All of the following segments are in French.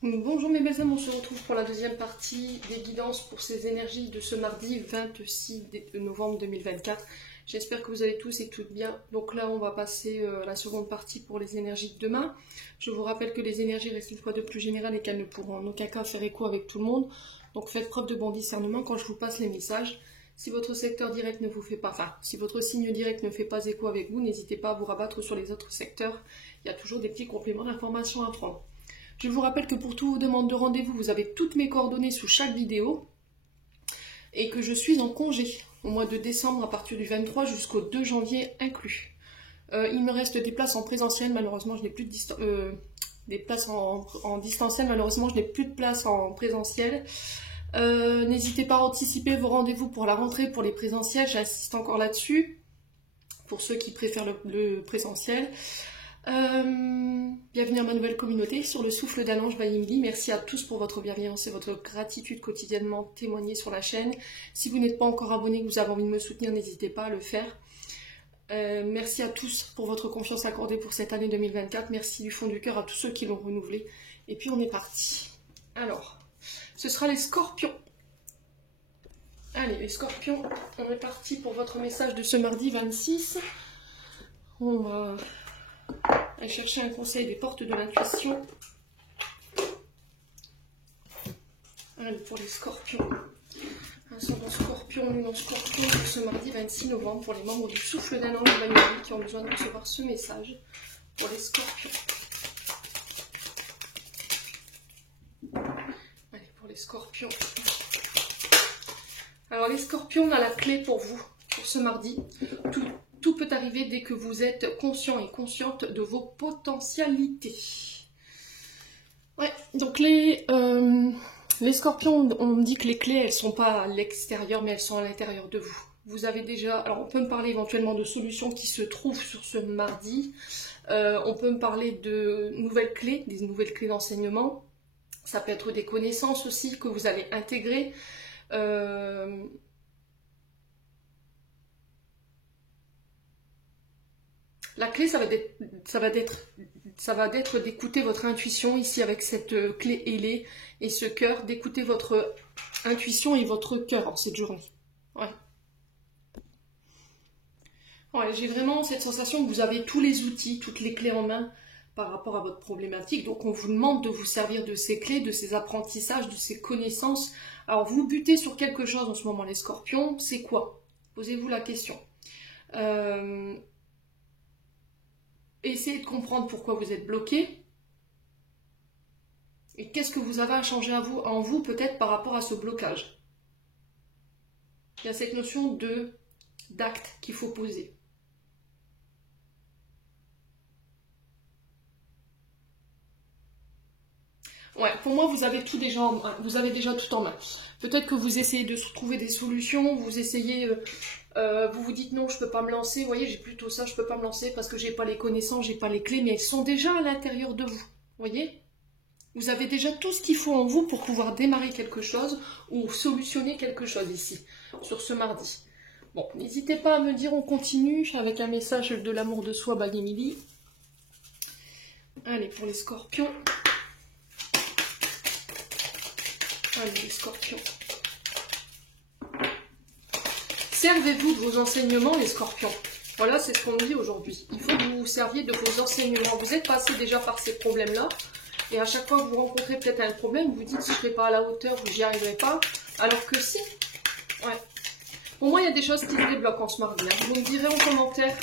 Bonjour mes belles âmes, on se retrouve pour la deuxième partie des guidances pour ces énergies de ce mardi 26 novembre 2024. J'espère que vous allez tous et toutes bien. Donc là, on va passer à la seconde partie pour les énergies de demain. Je vous rappelle que les énergies restent une fois de plus générales et qu'elles ne pourront en aucun cas faire écho avec tout le monde. Donc faites preuve de bon discernement quand je vous passe les messages. Si votre secteur direct ne vous fait pas, si votre signe direct ne fait pas écho avec vous, n'hésitez pas à vous rabattre sur les autres secteurs. Il y a toujours des petits compléments d'information à prendre. Je vous rappelle que pour toutes vos demandes de rendez-vous, vous avez toutes mes coordonnées sous chaque vidéo et que je suis en congé au mois de décembre à partir du 23 jusqu'au 2 janvier inclus. Il me reste des places en présentiel, malheureusement je n'ai plus de des places en distanciel, malheureusement je n'ai plus de place en présentiel. N'hésitez pas à anticiper vos rendez-vous pour la rentrée pour les présentiels, j'insiste encore là-dessus, pour ceux qui préfèrent le présentiel. Bienvenue à ma nouvelle communauté sur le souffle d'un ange by Emily. Merci à tous pour votre bienveillance et votre gratitude quotidiennement témoignée sur la chaîne. Si vous n'êtes pas encore abonné, que vous avez envie de me soutenir, n'hésitez pas à le faire. Merci à tous pour votre confiance accordée pour cette année 2024. Merci du fond du cœur à tous ceux qui l'ont renouvelé. Et puis on est parti. Alors, ce sera les scorpions. Allez, les scorpions, on est parti pour votre message de ce mardi 26. On va aller chercher un conseil des portes de l'intuition. Allez, pour les scorpions. Ascendant scorpion, lune en scorpion, pour ce mardi 26 novembre, pour les membres du souffle d'un ange magnifique qui ont besoin de recevoir ce message. Pour les scorpions. Allez, pour les scorpions. Alors, les scorpions, on a la clé pour vous, pour ce mardi. Tout peut arriver dès que vous êtes conscient et consciente de vos potentialités. Ouais, donc les scorpions, on me dit que les clés, elles sont pas à l'extérieur, mais elles sont à l'intérieur de vous. Vous avez déjà, alors on peut me parler éventuellement de solutions qui se trouvent sur ce mardi. On peut me parler de nouvelles clés, des nouvelles clés d'enseignement. Ça peut être des connaissances aussi que vous allez intégrer. La clé, ça va être d'écouter votre intuition ici avec cette clé ailée et ce cœur, d'écouter votre intuition et votre cœur en cette journée. Ouais. Ouais, j'ai vraiment cette sensation que vous avez tous les outils, toutes les clés en main par rapport à votre problématique. Donc on vous demande de vous servir de ces clés, de ces apprentissages, de ces connaissances. Alors vous butez sur quelque chose en ce moment les scorpions, c'est quoi? Posez-vous la question. Essayez de comprendre pourquoi vous êtes bloqué et qu'est-ce que vous avez à changer en vous peut-être par rapport à ce blocage. Il y a cette notion d'acte qu'il faut poser. Ouais, pour moi, vous avez tout déjà en main. Vous avez déjà tout en main. Peut-être que vous essayez de trouver des solutions, vous essayez, vous vous dites non, je peux pas me lancer. Vous voyez, j'ai plutôt ça, je peux pas me lancer parce que j'ai pas les connaissances, j'ai pas les clés, mais elles sont déjà à l'intérieur de vous. Vous voyez, vous avez déjà tout ce qu'il faut en vous pour pouvoir démarrer quelque chose ou solutionner quelque chose ici, sur ce mardi. Bon, n'hésitez pas à me dire, on continue avec un message de l'amour de soi, by Emily. Allez, pour les scorpions. Allez, les scorpions. Servez-vous de vos enseignements, les scorpions. Voilà, c'est ce qu'on dit aujourd'hui. Il faut que vous vous serviez de vos enseignements. Vous êtes passé déjà par ces problèmes-là. Et à chaque fois que vous rencontrez peut-être un problème, vous dites si je ne serai pas à la hauteur, j'y arriverai pas. Alors que si. Ouais. Pour moi, il y a des choses qui se débloquent en ce mardi. Hein. Vous me direz en commentaire.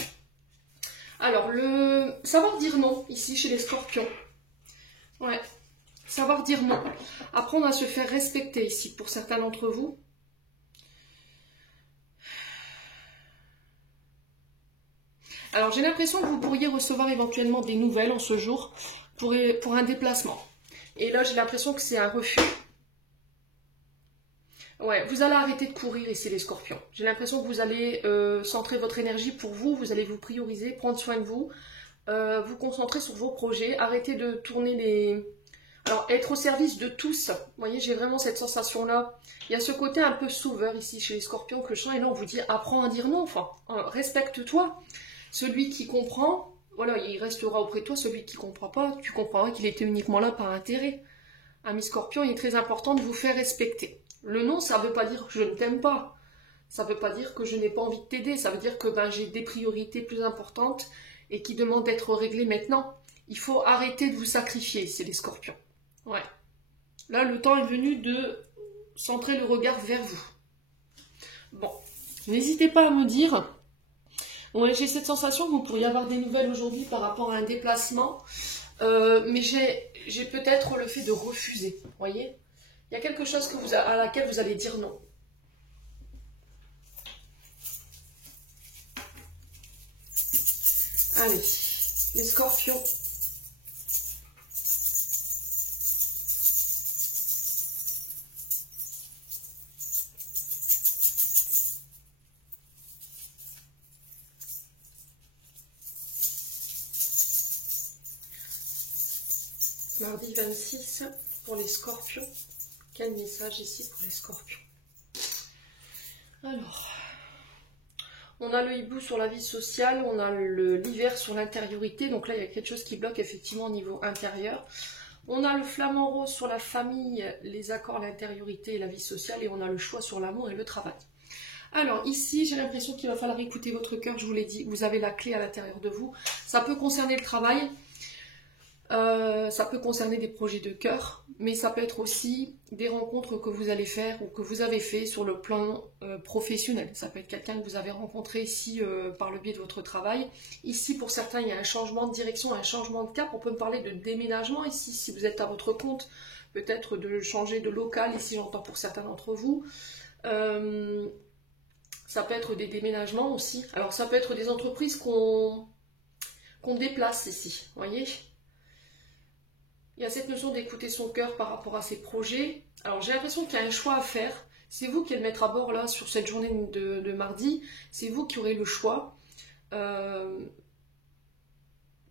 Alors, savoir dire non, ici, chez les scorpions. Ouais. Savoir dire non. Apprendre à se faire respecter ici, pour certains d'entre vous. Alors, j'ai l'impression que vous pourriez recevoir éventuellement des nouvelles en ce jour pour un déplacement. Et là, j'ai l'impression que c'est un refus. Ouais, vous allez arrêter de courir ici, les scorpions. J'ai l'impression que vous allez centrer votre énergie pour vous. Vous allez vous prioriser, prendre soin de vous. Vous concentrer sur vos projets. Arrêter de tourner les... Alors, être au service de tous. Vous voyez, j'ai vraiment cette sensation-là. Il y a ce côté un peu sauveur ici chez les scorpions que je sens. Et là, on vous dit, apprends à dire non. Enfin, respecte-toi. Celui qui comprend, voilà, il restera auprès de toi. Celui qui ne comprend pas, tu comprendras qu'il était uniquement là par intérêt. Ami Scorpion, il est très important de vous faire respecter. Le non, ça ne veut pas dire que je ne t'aime pas. Ça ne veut pas dire que je n'ai pas envie de t'aider. Ça veut dire que j'ai des priorités plus importantes et qui demandent d'être réglées maintenant. Il faut arrêter de vous sacrifier, c'est les Scorpions. Ouais. Là, le temps est venu de centrer le regard vers vous. Bon, n'hésitez pas à me dire. Ouais, j'ai cette sensation que vous pourriez avoir des nouvelles aujourd'hui par rapport à un déplacement. Mais j'ai peut-être le fait de refuser. Vous voyez? Il y a quelque chose à laquelle vous allez dire non. Allez, les Scorpions. Mardi 26 pour les Scorpions. Quel message ici pour les Scorpions? Alors, on a le hibou sur la vie sociale, on a l'hiver sur l'intériorité. Donc là, il y a quelque chose qui bloque effectivement au niveau intérieur. On a le flamant rose sur la famille, les accords, l'intériorité et la vie sociale. Et on a le choix sur l'amour et le travail. Alors ici, j'ai l'impression qu'il va falloir écouter votre cœur. Je vous l'ai dit, vous avez la clé à l'intérieur de vous. Ça peut concerner le travail. Ça peut concerner des projets de cœur, mais ça peut être aussi des rencontres que vous allez faire ou que vous avez fait sur le plan professionnel. Ça peut être quelqu'un que vous avez rencontré ici par le biais de votre travail. Ici, pour certains, il y a un changement de direction, un changement de cap. On peut me parler de déménagement ici, si vous êtes à votre compte, peut-être de changer de local, ici j'entends pour certains d'entre vous. Ça peut être des déménagements aussi. Alors ça peut être des entreprises qu'on déplace ici, vous voyez. Il y a cette notion d'écouter son cœur par rapport à ses projets. Alors j'ai l'impression qu'il y a un choix à faire. C'est vous qui allez le mettre à bord là sur cette journée de mardi. C'est vous qui aurez le choix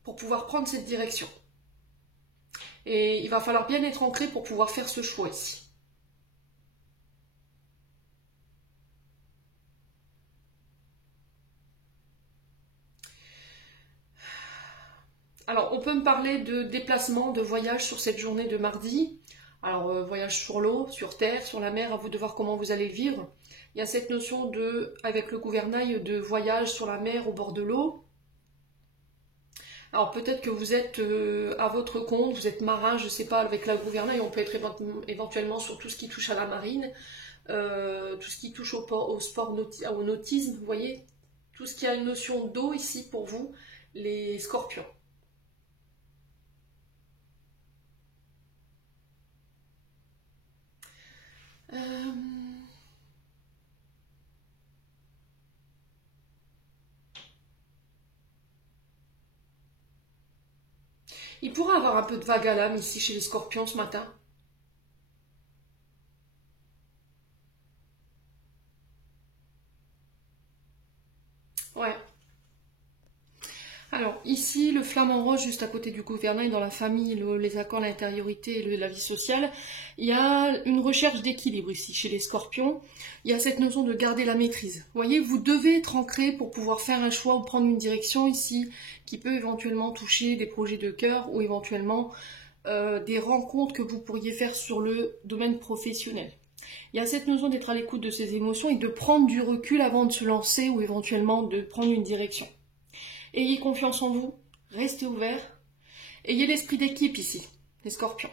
pour pouvoir prendre cette direction. Et il va falloir bien être ancré pour pouvoir faire ce choix ici. Alors, on peut me parler de déplacement, de voyage sur cette journée de mardi. Alors, voyage sur l'eau, sur terre, sur la mer, à vous de voir comment vous allez le vivre. Il y a cette notion de, avec le gouvernail, de voyage sur la mer, au bord de l'eau. Alors, peut-être que vous êtes à votre compte, vous êtes marin, je ne sais pas, avec la gouvernail, on peut être éventuellement sur tout ce qui touche à la marine, tout ce qui touche au sport, au nautisme, vous voyez, tout ce qui a une notion d'eau ici pour vous, les Scorpions. Il pourrait avoir un peu de vague à l'âme ici chez les Scorpions ce matin. Ouais. Alors ici, le flamant rose juste à côté du gouvernail dans la famille, les accords, l'intériorité et la vie sociale, il y a une recherche d'équilibre ici chez les Scorpions. Il y a cette notion de garder la maîtrise. Vous voyez, vous devez être ancré pour pouvoir faire un choix ou prendre une direction ici qui peut éventuellement toucher des projets de cœur ou éventuellement des rencontres que vous pourriez faire sur le domaine professionnel. Il y a cette notion d'être à l'écoute de ses émotions et de prendre du recul avant de se lancer ou éventuellement de prendre une direction. Ayez confiance en vous, restez ouverts. Ayez l'esprit d'équipe ici, les Scorpions.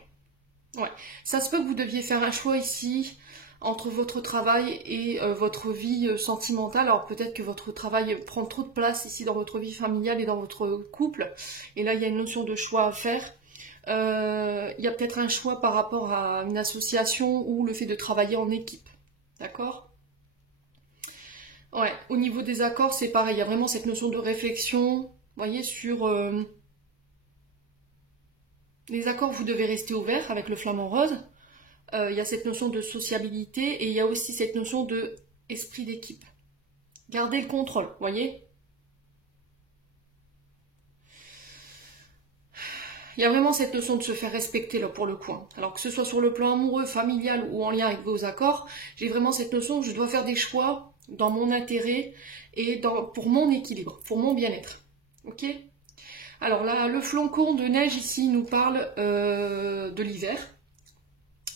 Ouais. Ça se peut que vous deviez faire un choix ici entre votre travail et votre vie sentimentale. Alors peut-être que votre travail prend trop de place ici dans votre vie familiale et dans votre couple. Et là, il y a une notion de choix à faire. Il y a peut-être un choix par rapport à une association ou le fait de travailler en équipe. D'accord ? Ouais, au niveau des accords, c'est pareil. Il y a vraiment cette notion de réflexion. Vous voyez, sur les accords, vous devez rester ouvert avec le flamant rose. Il y a cette notion de sociabilité et il y a aussi cette notion de esprit d'équipe. Gardez le contrôle, vous voyez. Il y a vraiment cette notion de se faire respecter là pour le coup. Alors que ce soit sur le plan amoureux, familial ou en lien avec vos accords, j'ai vraiment cette notion que je dois faire des choix dans mon intérêt et pour mon équilibre, pour mon bien-être. Ok ? Alors là, le flocon de neige ici nous parle de l'hiver.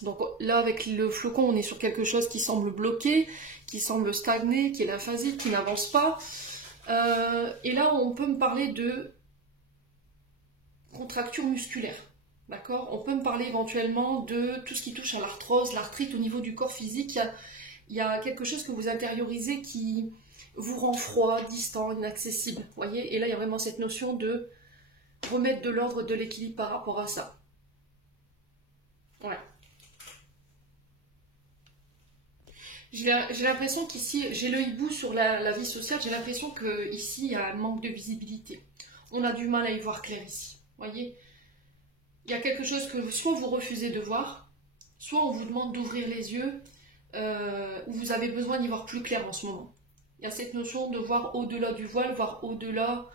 Donc là, avec le flocon, on est sur quelque chose qui semble bloqué, qui semble stagner, qui est lymphasique, qui n'avance pas. Et là, on peut me parler de contracture musculaire. D'accord? On peut me parler éventuellement de tout ce qui touche à l'arthrose, l'arthrite au niveau du corps physique. Il y a quelque chose que vous intériorisez qui vous rend froid, distant, inaccessible. Voyez? Et là, il y a vraiment cette notion de remettre de l'ordre, de l'équilibre par rapport à ça. Ouais. J'ai l'impression qu'ici, j'ai le hibou sur la vie sociale, j'ai l'impression qu'ici, il y a un manque de visibilité. On a du mal à y voir clair ici. Voyez? Il y a quelque chose que soit vous refusez de voir, soit on vous demande d'ouvrir les yeux, ou vous avez besoin d'y voir plus clair en ce moment. Il y a cette notion de voir au-delà du voile, voir au-delà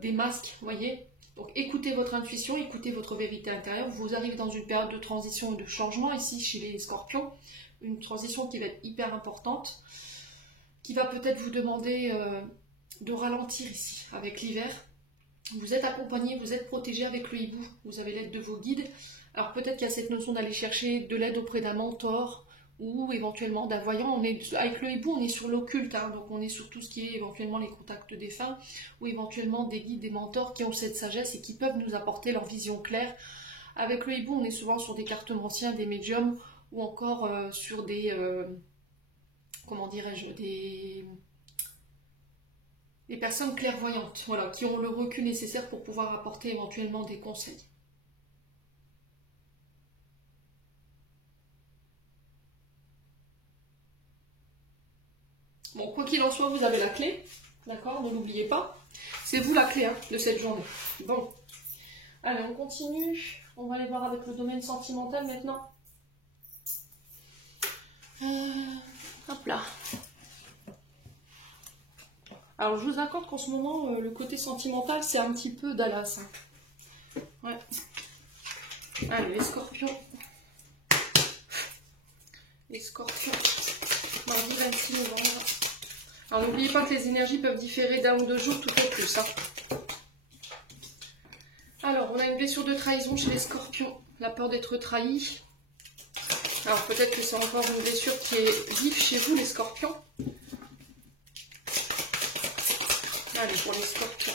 des masques, voyez. Donc écoutez votre intuition, écoutez votre vérité intérieure. Vous arrivez dans une période de transition et de changement ici chez les scorpions. Une transition qui va être hyper importante, qui va peut-être vous demander de ralentir ici avec l'hiver. Vous êtes accompagné, vous êtes protégé avec le hibou, vous avez l'aide de vos guides. Alors peut-être qu'il y a cette notion d'aller chercher de l'aide auprès d'un mentor ou éventuellement d'un voyant. Avec le hibou, on est sur l'occulte, hein, donc on est sur tout ce qui est éventuellement les contacts défunts ou éventuellement des guides, des mentors qui ont cette sagesse et qui peuvent nous apporter leur vision claire. Avec le hibou, on est souvent sur des cartomanciens, des médiums ou encore sur des, comment dirais-je, des personnes clairvoyantes, voilà, qui ont le recul nécessaire pour pouvoir apporter éventuellement des conseils. Bon, quoi qu'il en soit, vous avez la clé, d'accord, ne l'oubliez pas. C'est vous la clé hein, de cette journée. Bon, allez, on continue. On va aller voir avec le domaine sentimental maintenant. Hop là. Alors, je vous accorde qu'en ce moment, le côté sentimental, c'est un petit peu Dallas. Hein. Ouais. Allez, les scorpions. Les scorpions. Mardi 26 novembre. Alors, n'oubliez pas que les énergies peuvent différer d'un ou deux jours, tout au plus. Hein. Alors, on a une blessure de trahison chez les scorpions. La peur d'être trahi. Alors, peut-être que c'est encore une blessure qui est vive chez vous, les scorpions. Allez, pour les scorpions.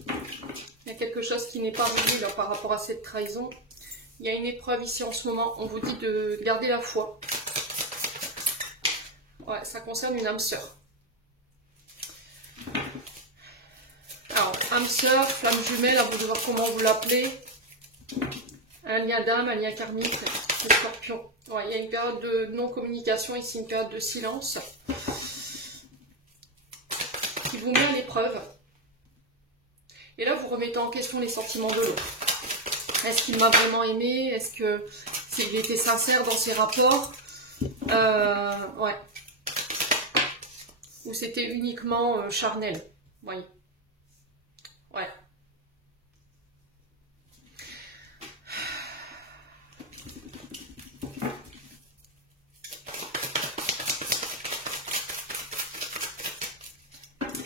Il y a quelque chose qui n'est pas revenu là par rapport à cette trahison. Il y a une épreuve ici en ce moment. On vous dit de garder la foi. Ouais, ça concerne une âme sœur. Alors, âme sœur, flamme jumelle, à vous de voir comment vous l'appelez. Un lien d'âme, un lien karmique, le scorpion. Ouais, il y a une période de non-communication ici, une période de silence. Qui vous met à l'épreuve. Et là, vous remettez en question les sentiments de l'autre. Est-ce qu'il m'a vraiment aimé? Est-ce qu'il était sincère dans ses rapports? Ouais. Ou c'était uniquement charnel? Oui. Ouais.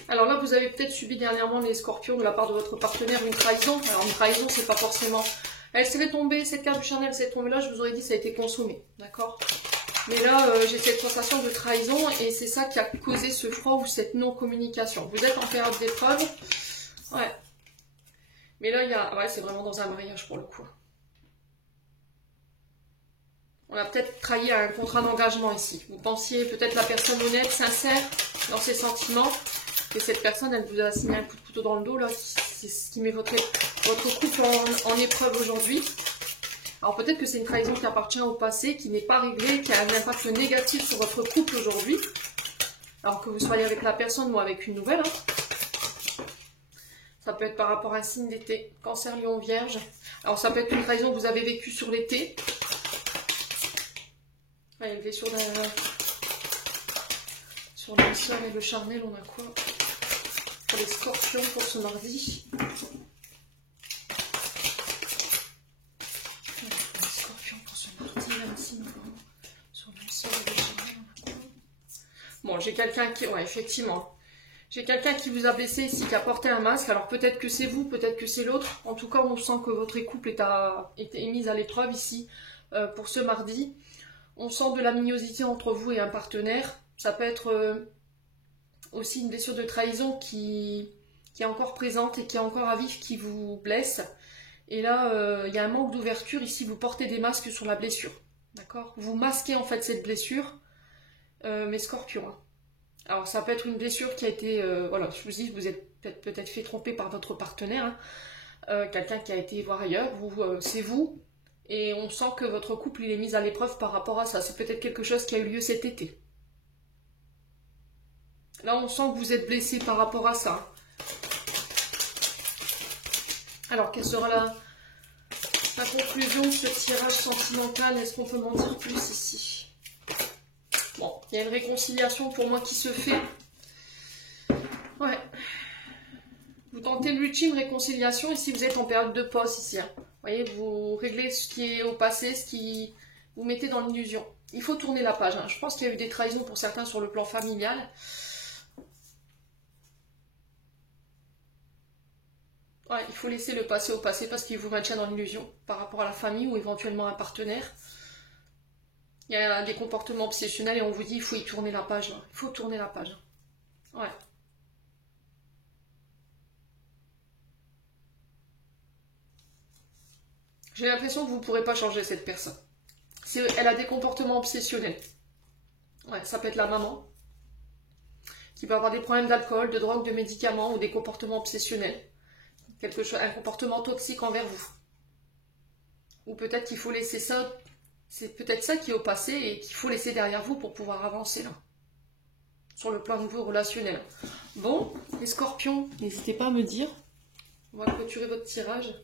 Alors là, vous avez peut-être subi dernièrement, les scorpions, de la part de votre partenaire, une trahison. Alors une trahison, c'est pas forcément... Elle serait tombée, cette carte du charnel, elle serait tombée là, je vous aurais dit, ça a été consommé. D'accord? Mais là, j'ai cette sensation de trahison et c'est ça qui a causé ce froid ou cette non-communication. Vous êtes en période d'épreuve. Ouais. Mais là, il y a... Ouais, c'est vraiment dans un mariage pour le coup. On a peut-être trahi un contrat d'engagement ici. Vous pensiez peut-être la personne honnête, sincère dans ses sentiments. Et cette personne, elle vous a signé un coup de couteau dans le dos, là, c'est ce qui met votre couple en épreuve aujourd'hui. Alors peut-être que c'est une trahison qui appartient au passé, qui n'est pas réglée, qui a un impact négatif sur votre couple aujourd'hui. Alors que vous soyez avec la personne ou avec une nouvelle. Hein. Ça peut être par rapport à un signe d'été, Cancer, Lion, Vierge. Alors ça peut être une trahison que vous avez vécue sur l'été. Ouais, une blessure sur l'âme sœur et le charnel, on a quoi? Pour les scorpions pour ce mardi. Les scorpions pour ce mardi 26 novembre. Sur l'âme sœur et le charnel, on a quoi? Bon, j'ai quelqu'un qui... Ouais, effectivement. J'ai quelqu'un qui vous a blessé ici, qui a porté un masque. Alors peut-être que c'est vous, peut-être que c'est l'autre. En tout cas, on sent que votre couple est mise à l'épreuve ici pour ce mardi. On sent de l'aminosité entre vous et un partenaire. Ça peut être aussi une blessure de trahison qui est encore présente et qui est encore à vif, qui vous blesse. Et là, il y a un manque d'ouverture. Ici, vous portez des masques sur la blessure. D'accord? Vous masquez en fait cette blessure, mes scorpions. Hein. Alors, ça peut être une blessure qui a été... voilà, je vous dis, vous êtes peut-être fait tromper par votre partenaire. Hein. Quelqu'un qui a été voir ailleurs. C'est vous. Et on sent que votre couple il est mis à l'épreuve par rapport à ça. C'est peut-être quelque chose qui a eu lieu cet été. Là, on sent que vous êtes blessé par rapport à ça. Alors, quelle sera la conclusion de ce tirage sentimental? Est-ce qu'on peut m'en dire plus ici? Bon, il y a une réconciliation pour moi qui se fait. Ouais. Vous tentez l'ultime réconciliation ici, vous êtes en période de pause ici. Hein. Vous voyez, vous réglez ce qui est au passé, ce qui vous mettez dans l'illusion. Il faut tourner la page. Hein. Je pense qu'il y a eu des trahisons pour certains sur le plan familial. Ouais, il faut laisser le passé au passé parce qu'il vous maintient dans l'illusion par rapport à la famille ou éventuellement un partenaire. Il y a des comportements obsessionnels et on vous dit il faut y tourner la page. Hein. Il faut tourner la page. Ouais. J'ai l'impression que vous ne pourrez pas changer cette personne. Elle a des comportements obsessionnels. Ouais, ça peut être la maman qui peut avoir des problèmes d'alcool, de drogue, de médicaments ou des comportements obsessionnels. Un comportement toxique envers vous. Ou peut-être qu'il faut laisser ça, c'est peut-être ça qui est au passé et qu'il faut laisser derrière vous pour pouvoir avancer là. Sur le plan nouveau relationnel. Bon, les scorpions, n'hésitez pas à me dire. On va clôturer votre tirage.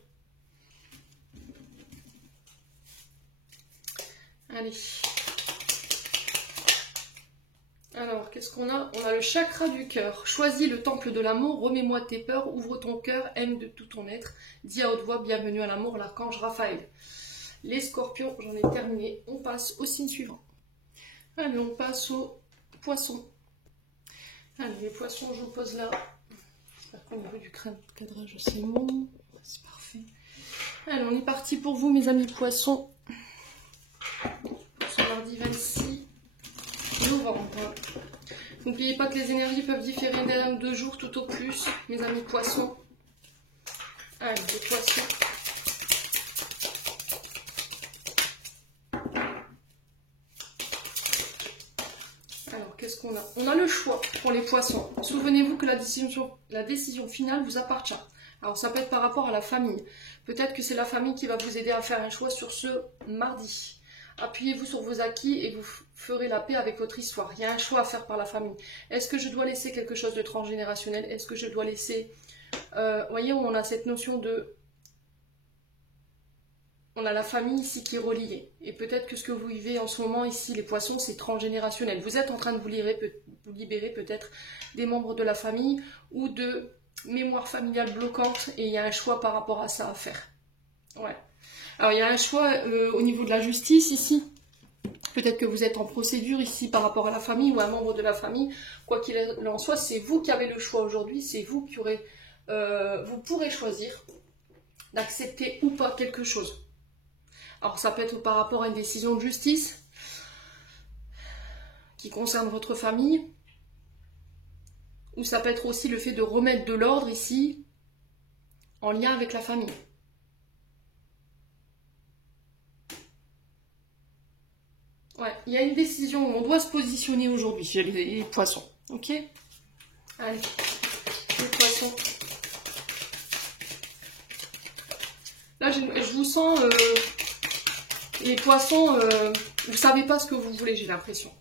Allez. Alors, qu'est-ce qu'on a? On a le chakra du cœur. Choisis le temple de l'amour, remets-moi tes peurs, ouvre ton cœur, aime de tout ton être. Dis à haute voix, bienvenue à l'amour, l'archange Raphaël. Les scorpions, j'en ai terminé. On passe au signe suivant. Allez, on passe aux poissons. Allez, les poissons, je vous pose là. J'espère qu'au niveau du cadrage, c'est bon. C'est parfait. Allez, on est parti pour vous, mes amis poissons. Pour ce mardi 26 novembre. N'oubliez pas que les énergies peuvent différer d'un ou 2 jours tout au plus, mes amis poissons. Allez, les poissons. Alors, qu'est-ce qu'on a? On a le choix pour les poissons. Souvenez-vous que la décision finale vous appartient. Alors, ça peut être par rapport à la famille. Peut-être que c'est la famille qui va vous aider à faire un choix sur ce mardi. Appuyez-vous sur vos acquis et vous ferez la paix avec votre histoire. Il y a un choix à faire par la famille. Est-ce que je dois laisser quelque chose de transgénérationnel? Est-ce que je dois laisser... voyez, on a cette notion de... On a la famille ici qui est reliée. Et peut-être que ce que vous vivez en ce moment ici, les poissons, c'est transgénérationnel. Vous êtes en train de vous libérer peut-être des membres de la famille ou de mémoire familiale bloquante. Et il y a un choix par rapport à ça à faire. Ouais. Alors, il y a un choix au niveau de la justice ici. Peut-être que vous êtes en procédure ici par rapport à la famille ou à un membre de la famille. Quoi qu'il en soit, c'est vous qui avez le choix aujourd'hui. C'est vous qui aurez... vous pourrez choisir d'accepter ou pas quelque chose. Alors, ça peut être par rapport à une décision de justice qui concerne votre famille. Ou ça peut être aussi le fait de remettre de l'ordre ici en lien avec la famille. Ouais, il y a une décision où on doit se positionner aujourd'hui chez les poissons. Ok? Allez, les poissons. Là, je vous sens... les poissons, vous ne savez pas ce que vous voulez, j'ai l'impression.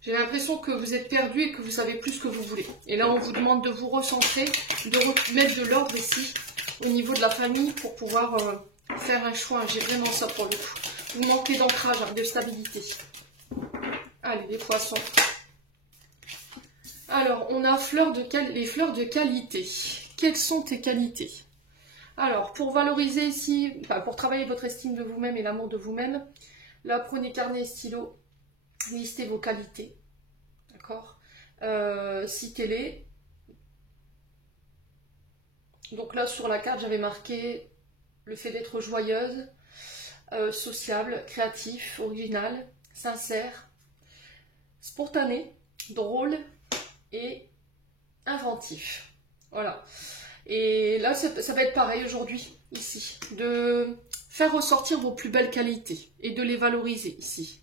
J'ai l'impression que vous êtes perdu et que vous savez plus ce que vous voulez. Et là, on vous demande de vous recentrer, de mettre de l'ordre ici, au niveau de la famille, pour pouvoir faire un choix. J'ai vraiment ça pour le coup. Vous manquez d'ancrage, de stabilité. Allez, les poissons. Alors, on a les fleurs de qualité. Quelles sont tes qualités? Alors, pour valoriser ici, pour travailler votre estime de vous-même et l'amour de vous-même, là, prenez carnet et stylo, listez vos qualités. D'accord? Citez-les. Donc là, sur la carte, j'avais marqué le fait d'être joyeuse, sociable, créatif, original, sincère, spontané, drôle et inventif. Voilà. Et là, ça va être pareil aujourd'hui, ici, de faire ressortir vos plus belles qualités et de les valoriser ici.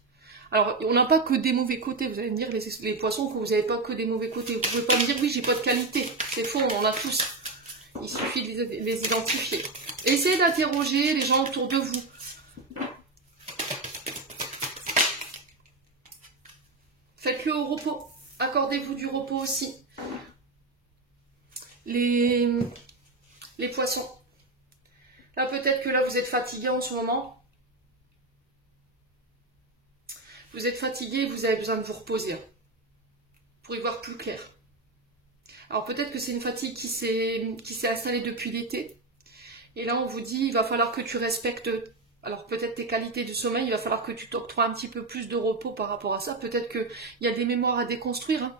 Alors, on n'a pas que des mauvais côtés, vous allez me dire, les poissons, que vous n'avez pas que des mauvais côtés. Vous ne pouvez pas me dire, oui, j'ai pas de qualité. C'est faux, on en a tous. Il suffit de les identifier. Essayez d'interroger les gens autour de vous. Faites-le au repos. Accordez-vous du repos aussi. Les poissons. Là, peut-être que là, vous êtes fatigué en ce moment. Vous êtes fatigué et vous avez besoin de vous reposer pour y voir plus clair. Alors peut-être que c'est une fatigue qui s'est installée depuis l'été. Et là, on vous dit, il va falloir que tu respectes, alors peut-être tes qualités de sommeil, il va falloir que tu t'octroies un petit peu plus de repos par rapport à ça. Peut-être qu'il y a des mémoires à déconstruire. Hein.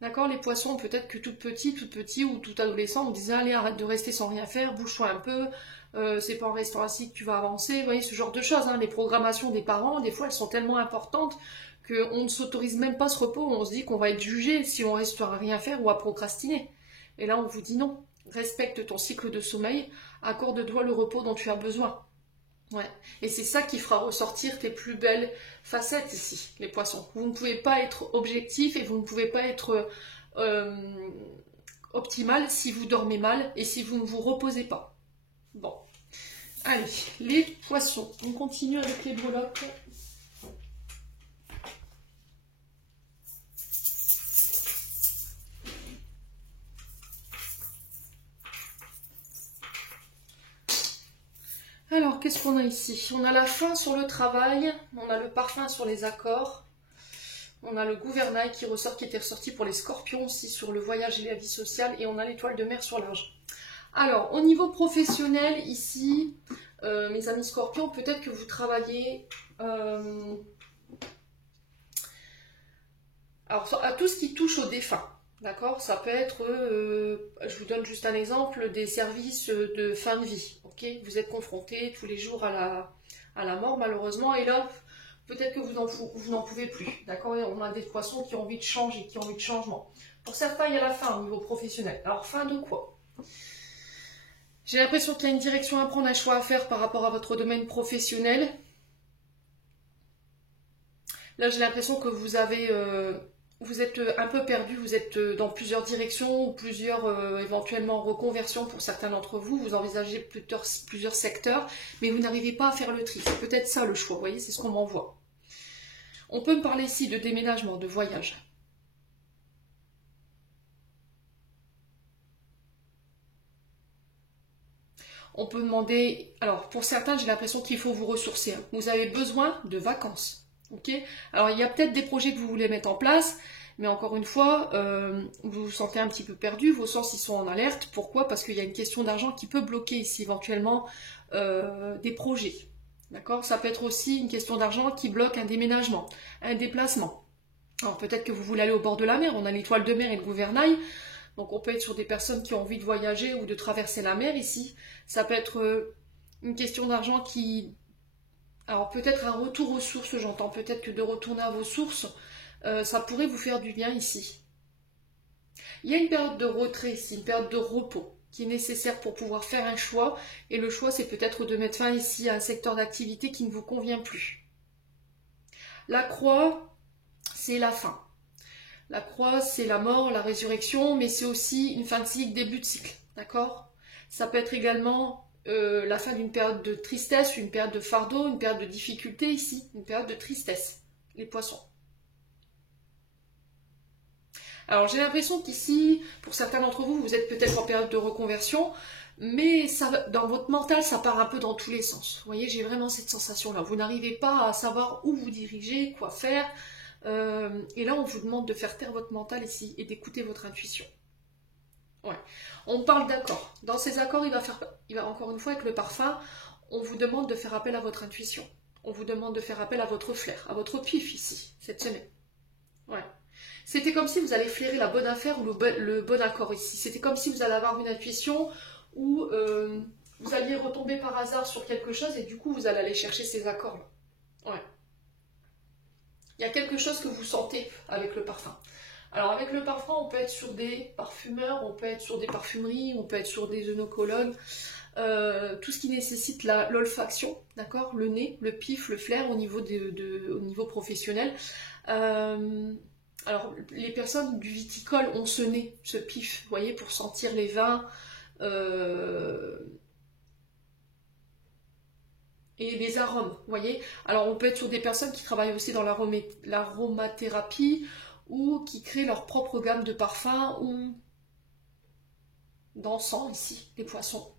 D'accord, les poissons, peut-être que tout petit ou tout adolescent, on disait, allez, arrête de rester sans rien faire, bouge-toi un peu, c'est pas en restant assis que tu vas avancer, vous voyez, ce genre de choses. Hein. Les programmations des parents, des fois, elles sont tellement importantes qu'on ne s'autorise même pas ce repos, on se dit qu'on va être jugé si on reste à rien faire ou à procrastiner. Et là, on vous dit non, respecte ton cycle de sommeil, accorde-toi le repos dont tu as besoin. Ouais. Et c'est ça qui fera ressortir tes plus belles facettes ici, les poissons. Vous ne pouvez pas être objectif et vous ne pouvez pas être optimal si vous dormez mal et si vous ne vous reposez pas. Bon. Allez, les poissons. On continue avec les breloques. Alors, qu'est-ce qu'on a ici? On a la fin sur le travail, on a le parfum sur les accords, on a le gouvernail qui ressort, qui était ressorti pour les scorpions aussi sur le voyage et la vie sociale, et on a l'étoile de mer sur l'argent. Alors, au niveau professionnel, ici, mes amis scorpions, peut-être que vous travaillez alors, à tout ce qui touche aux défunts. D'accord, ça peut être, je vous donne juste un exemple, des services de fin de vie. Ok, vous êtes confronté tous les jours à la mort malheureusement, et là, peut-être que vous n'en pouvez plus. D'accord, on a des poissons qui ont envie de changer, qui ont envie de changement. Pour certains, il y a la fin au niveau professionnel. Alors, fin de quoi? J'ai l'impression qu'il y a une direction à prendre, un choix à faire par rapport à votre domaine professionnel. Là, j'ai l'impression que vous êtes un peu perdu, vous êtes dans plusieurs directions ou plusieurs éventuellement reconversions pour certains d'entre vous. Vous envisagez plusieurs secteurs, mais vous n'arrivez pas à faire le tri. C'est peut-être ça le choix, vous voyez, c'est ce qu'on m'envoie. On peut me parler ici de déménagement, de voyage. On peut demander, alors pour certains, j'ai l'impression qu'il faut vous ressourcer. Hein. Vous avez besoin de vacances. Ok, alors il y a peut-être des projets que vous voulez mettre en place, mais encore une fois, vous vous sentez un petit peu perdu, vos sens ils sont en alerte. Pourquoi? Parce qu'il y a une question d'argent qui peut bloquer ici éventuellement des projets. D'accord? Ça peut être aussi une question d'argent qui bloque un déménagement, un déplacement. Alors peut-être que vous voulez aller au bord de la mer, on a l'étoile de mer et le gouvernail, donc on peut être sur des personnes qui ont envie de voyager ou de traverser la mer ici. Ça peut être une question d'argent qui... Alors peut-être un retour aux sources, j'entends peut-être que de retourner à vos sources, ça pourrait vous faire du bien ici. Il y a une période de retrait ici, une période de repos qui est nécessaire pour pouvoir faire un choix. Et le choix, c'est peut-être de mettre fin ici à un secteur d'activité qui ne vous convient plus. La croix, c'est la fin. La croix, c'est la mort, la résurrection, mais c'est aussi une fin de cycle, début de cycle. D'accord? Ça peut être également... la fin d'une période de tristesse, une période de fardeau, une période de difficulté ici, une période de tristesse, les poissons. Alors j'ai l'impression qu'ici, pour certains d'entre vous, vous êtes peut-être en période de reconversion, mais ça, dans votre mental, ça part un peu dans tous les sens. Vous voyez, j'ai vraiment cette sensation-là. Vous n'arrivez pas à savoir où vous dirigez, quoi faire, et là on vous demande de faire taire votre mental ici et d'écouter votre intuition. Ouais. On parle d'accords. Dans ces accords, il va encore une fois avec le parfum, on vous demande de faire appel à votre intuition. On vous demande de faire appel à votre flair, à votre pif ici, cette semaine. Ouais. C'était comme si vous allez flairer la bonne affaire ou le bon accord ici. C'était comme si vous allez avoir une intuition où vous alliez retomber par hasard sur quelque chose et du coup, vous allez aller chercher ces accords-là. Ouais. Il y a quelque chose que vous sentez avec le parfum. Alors, avec le parfum, on peut être sur des parfumeurs, on peut être sur des parfumeries, on peut être sur des œnocologues, tout ce qui nécessite l'olfaction, d'accord, le nez, le pif, le flair au niveau, au niveau professionnel. Alors, les personnes du viticole ont ce nez, ce pif, vous voyez, pour sentir les vins et les arômes, vous voyez. Alors, on peut être sur des personnes qui travaillent aussi dans l'aromathérapie ou qui créent leur propre gamme de parfums ou d'encens ici, les poissons.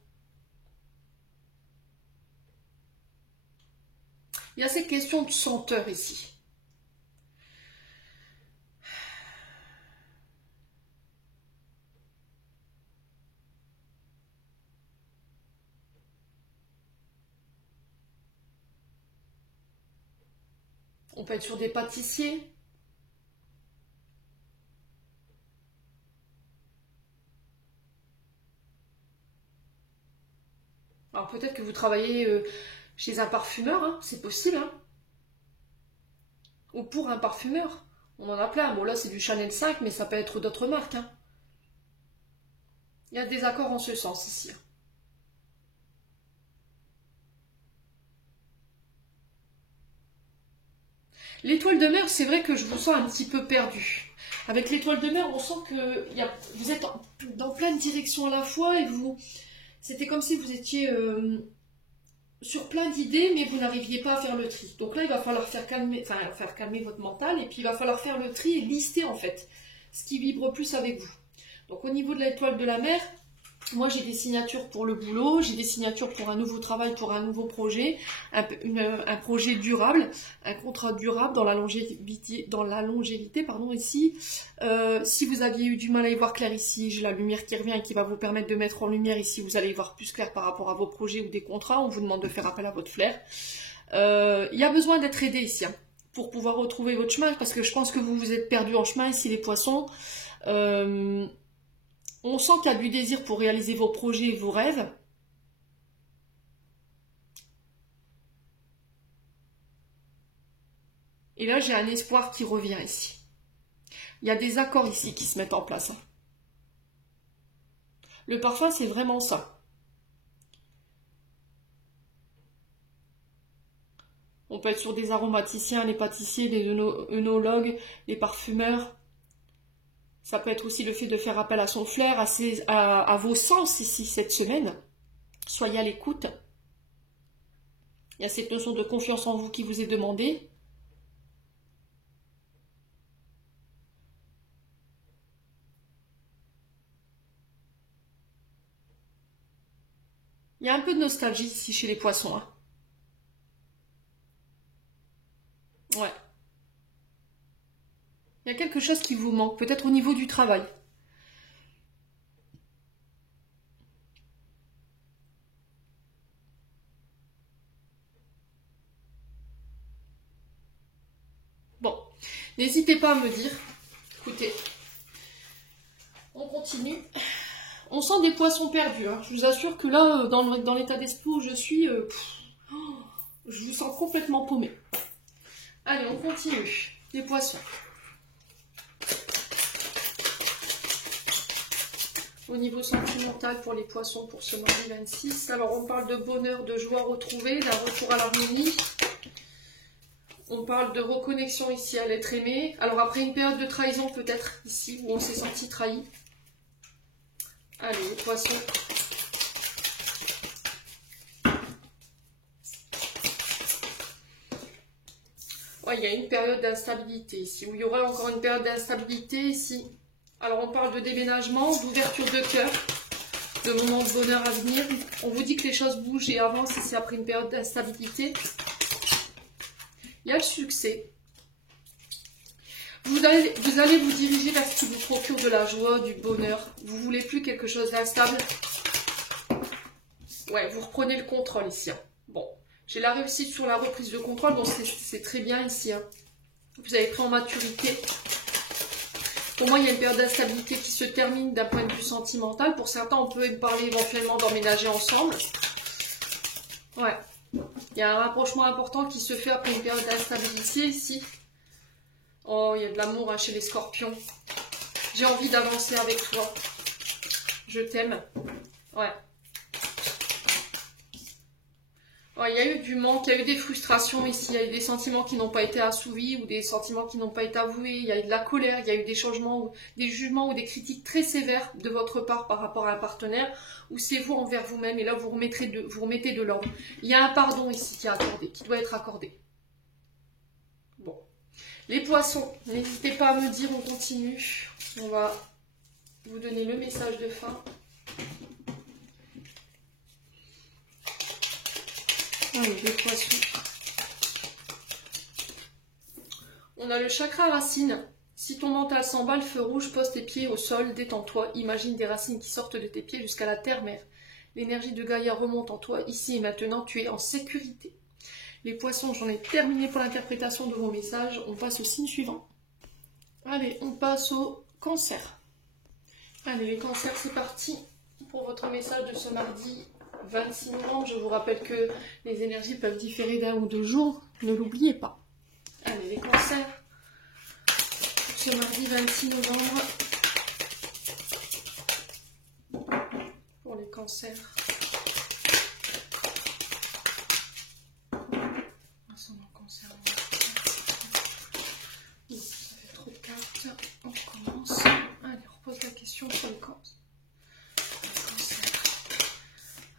Il y a ces questions de senteur ici. On peut être sur des pâtissiers. Alors peut-être que vous travaillez chez un parfumeur, hein, c'est possible. Hein. Ou pour un parfumeur. On en a plein. Bon là c'est du Chanel 5, mais ça peut être d'autres marques. Hein. Il y a des accords en ce sens ici. L'étoile de mer, c'est vrai que je vous sens un petit peu perdu. Avec l'étoile de mer, on sent que vous êtes dans plein de directions à la fois et c'était comme si vous étiez sur plein d'idées, mais vous n'arriviez pas à faire le tri. Donc là, il va falloir faire calmer votre mental et puis il va falloir faire le tri et lister en fait ce qui vibre plus avec vous. Donc au niveau de l'étoile de la mer, moi j'ai des signatures pour le boulot, j'ai des signatures pour un nouveau travail, pour un nouveau projet, un projet durable, un contrat durable dans la longévité, pardon, ici. Si vous aviez eu du mal à y voir clair ici, j'ai la lumière qui revient et qui va vous permettre de mettre en lumière ici, vous allez y voir plus clair par rapport à vos projets ou des contrats, on vous demande de faire appel à votre flair. Il y a besoin d'être aidé ici, hein, pour pouvoir retrouver votre chemin, parce que je pense que vous vous êtes perdu en chemin ici les poissons. On sent qu'il y a du désir pour réaliser vos projets et vos rêves. Et là, j'ai un espoir qui revient ici. Il y a des accords ici qui se mettent en place. Le parfum, c'est vraiment ça. On peut être sur des aromaticiens, les pâtissiers, les œnologues, les parfumeurs. Ça peut être aussi le fait de faire appel à son flair, à vos sens ici cette semaine. Soyez à l'écoute. Il y a cette notion de confiance en vous qui vous est demandée. Il y a un peu de nostalgie ici chez les poissons. Hein. Ouais. Il y a quelque chose qui vous manque, peut-être au niveau du travail. Bon, n'hésitez pas à me dire. Écoutez, on continue. On sent des poissons perdus. Hein. Je vous assure que là, dans l'état d'esprit où je suis, je vous sens complètement paumé. Allez, on continue. Les poissons. Au niveau sentimental pour les poissons pour ce mardi 26. Alors on parle de bonheur, de joie retrouvée, d'un retour à l'harmonie. On parle de reconnexion ici à l'être aimé. Alors après une période de trahison peut-être ici où on s'est senti trahi. Allez les poissons. Ouais, il y a une période d'instabilité ici, où il y aura encore une période d'instabilité ici. Alors on parle de déménagement, d'ouverture de cœur, de moments de bonheur à venir. On vous dit que les choses bougent et avancent et c'est après une période d'instabilité. Il y a le succès. Vous allez vous diriger vers ce qui vous procure de la joie, du bonheur. Vous ne voulez plus quelque chose d'instable. Ouais, vous reprenez le contrôle ici. Hein. Bon, j'ai la réussite sur la reprise de contrôle, donc c'est très bien ici. Hein. Vous avez pris en maturité. Pour moi, il y a une période d'instabilité qui se termine d'un point de vue sentimental. Pour certains, on peut même parler éventuellement d'emménager ensemble. Ouais. Il y a un rapprochement important qui se fait après une période d'instabilité ici. Oh, il y a de l'amour hein, chez les scorpions. J'ai envie d'avancer avec toi. Je t'aime. Ouais. Ouais, il y a eu du manque, il y a eu des frustrations ici, il y a eu des sentiments qui n'ont pas été assouvis ou des sentiments qui n'ont pas été avoués, il y a eu de la colère, il y a eu des changements, des jugements ou des critiques très sévères de votre part par rapport à un partenaire, ou c'est vous envers vous-même et là vous remettez de l'ordre. Il y a un pardon ici qui est accordé, qui doit être accordé. Bon. Les poissons, n'hésitez pas à me dire, on continue. On va vous donner le message de fin. Les poissons. On a le chakra racine. Si ton mental s'emballe, feu rouge, pose tes pieds au sol, détends-toi, imagine des racines qui sortent de tes pieds jusqu'à la terre-mère. L'énergie de Gaïa remonte en toi, ici et maintenant, tu es en sécurité. Les poissons, j'en ai terminé pour l'interprétation de vos messages. On passe au signe suivant. Allez, on passe au cancer. Allez, les cancers, c'est parti pour votre message de ce mardi 26 novembre. Je vous rappelle que les énergies peuvent différer d'1 ou 2 jours. Ne l'oubliez pas. Allez, les cancers. Ce mardi 26 novembre. Pour les cancers. Ascendant cancer. Ça fait trop de cartes. On commence. Allez, on repose la question sur les cancers.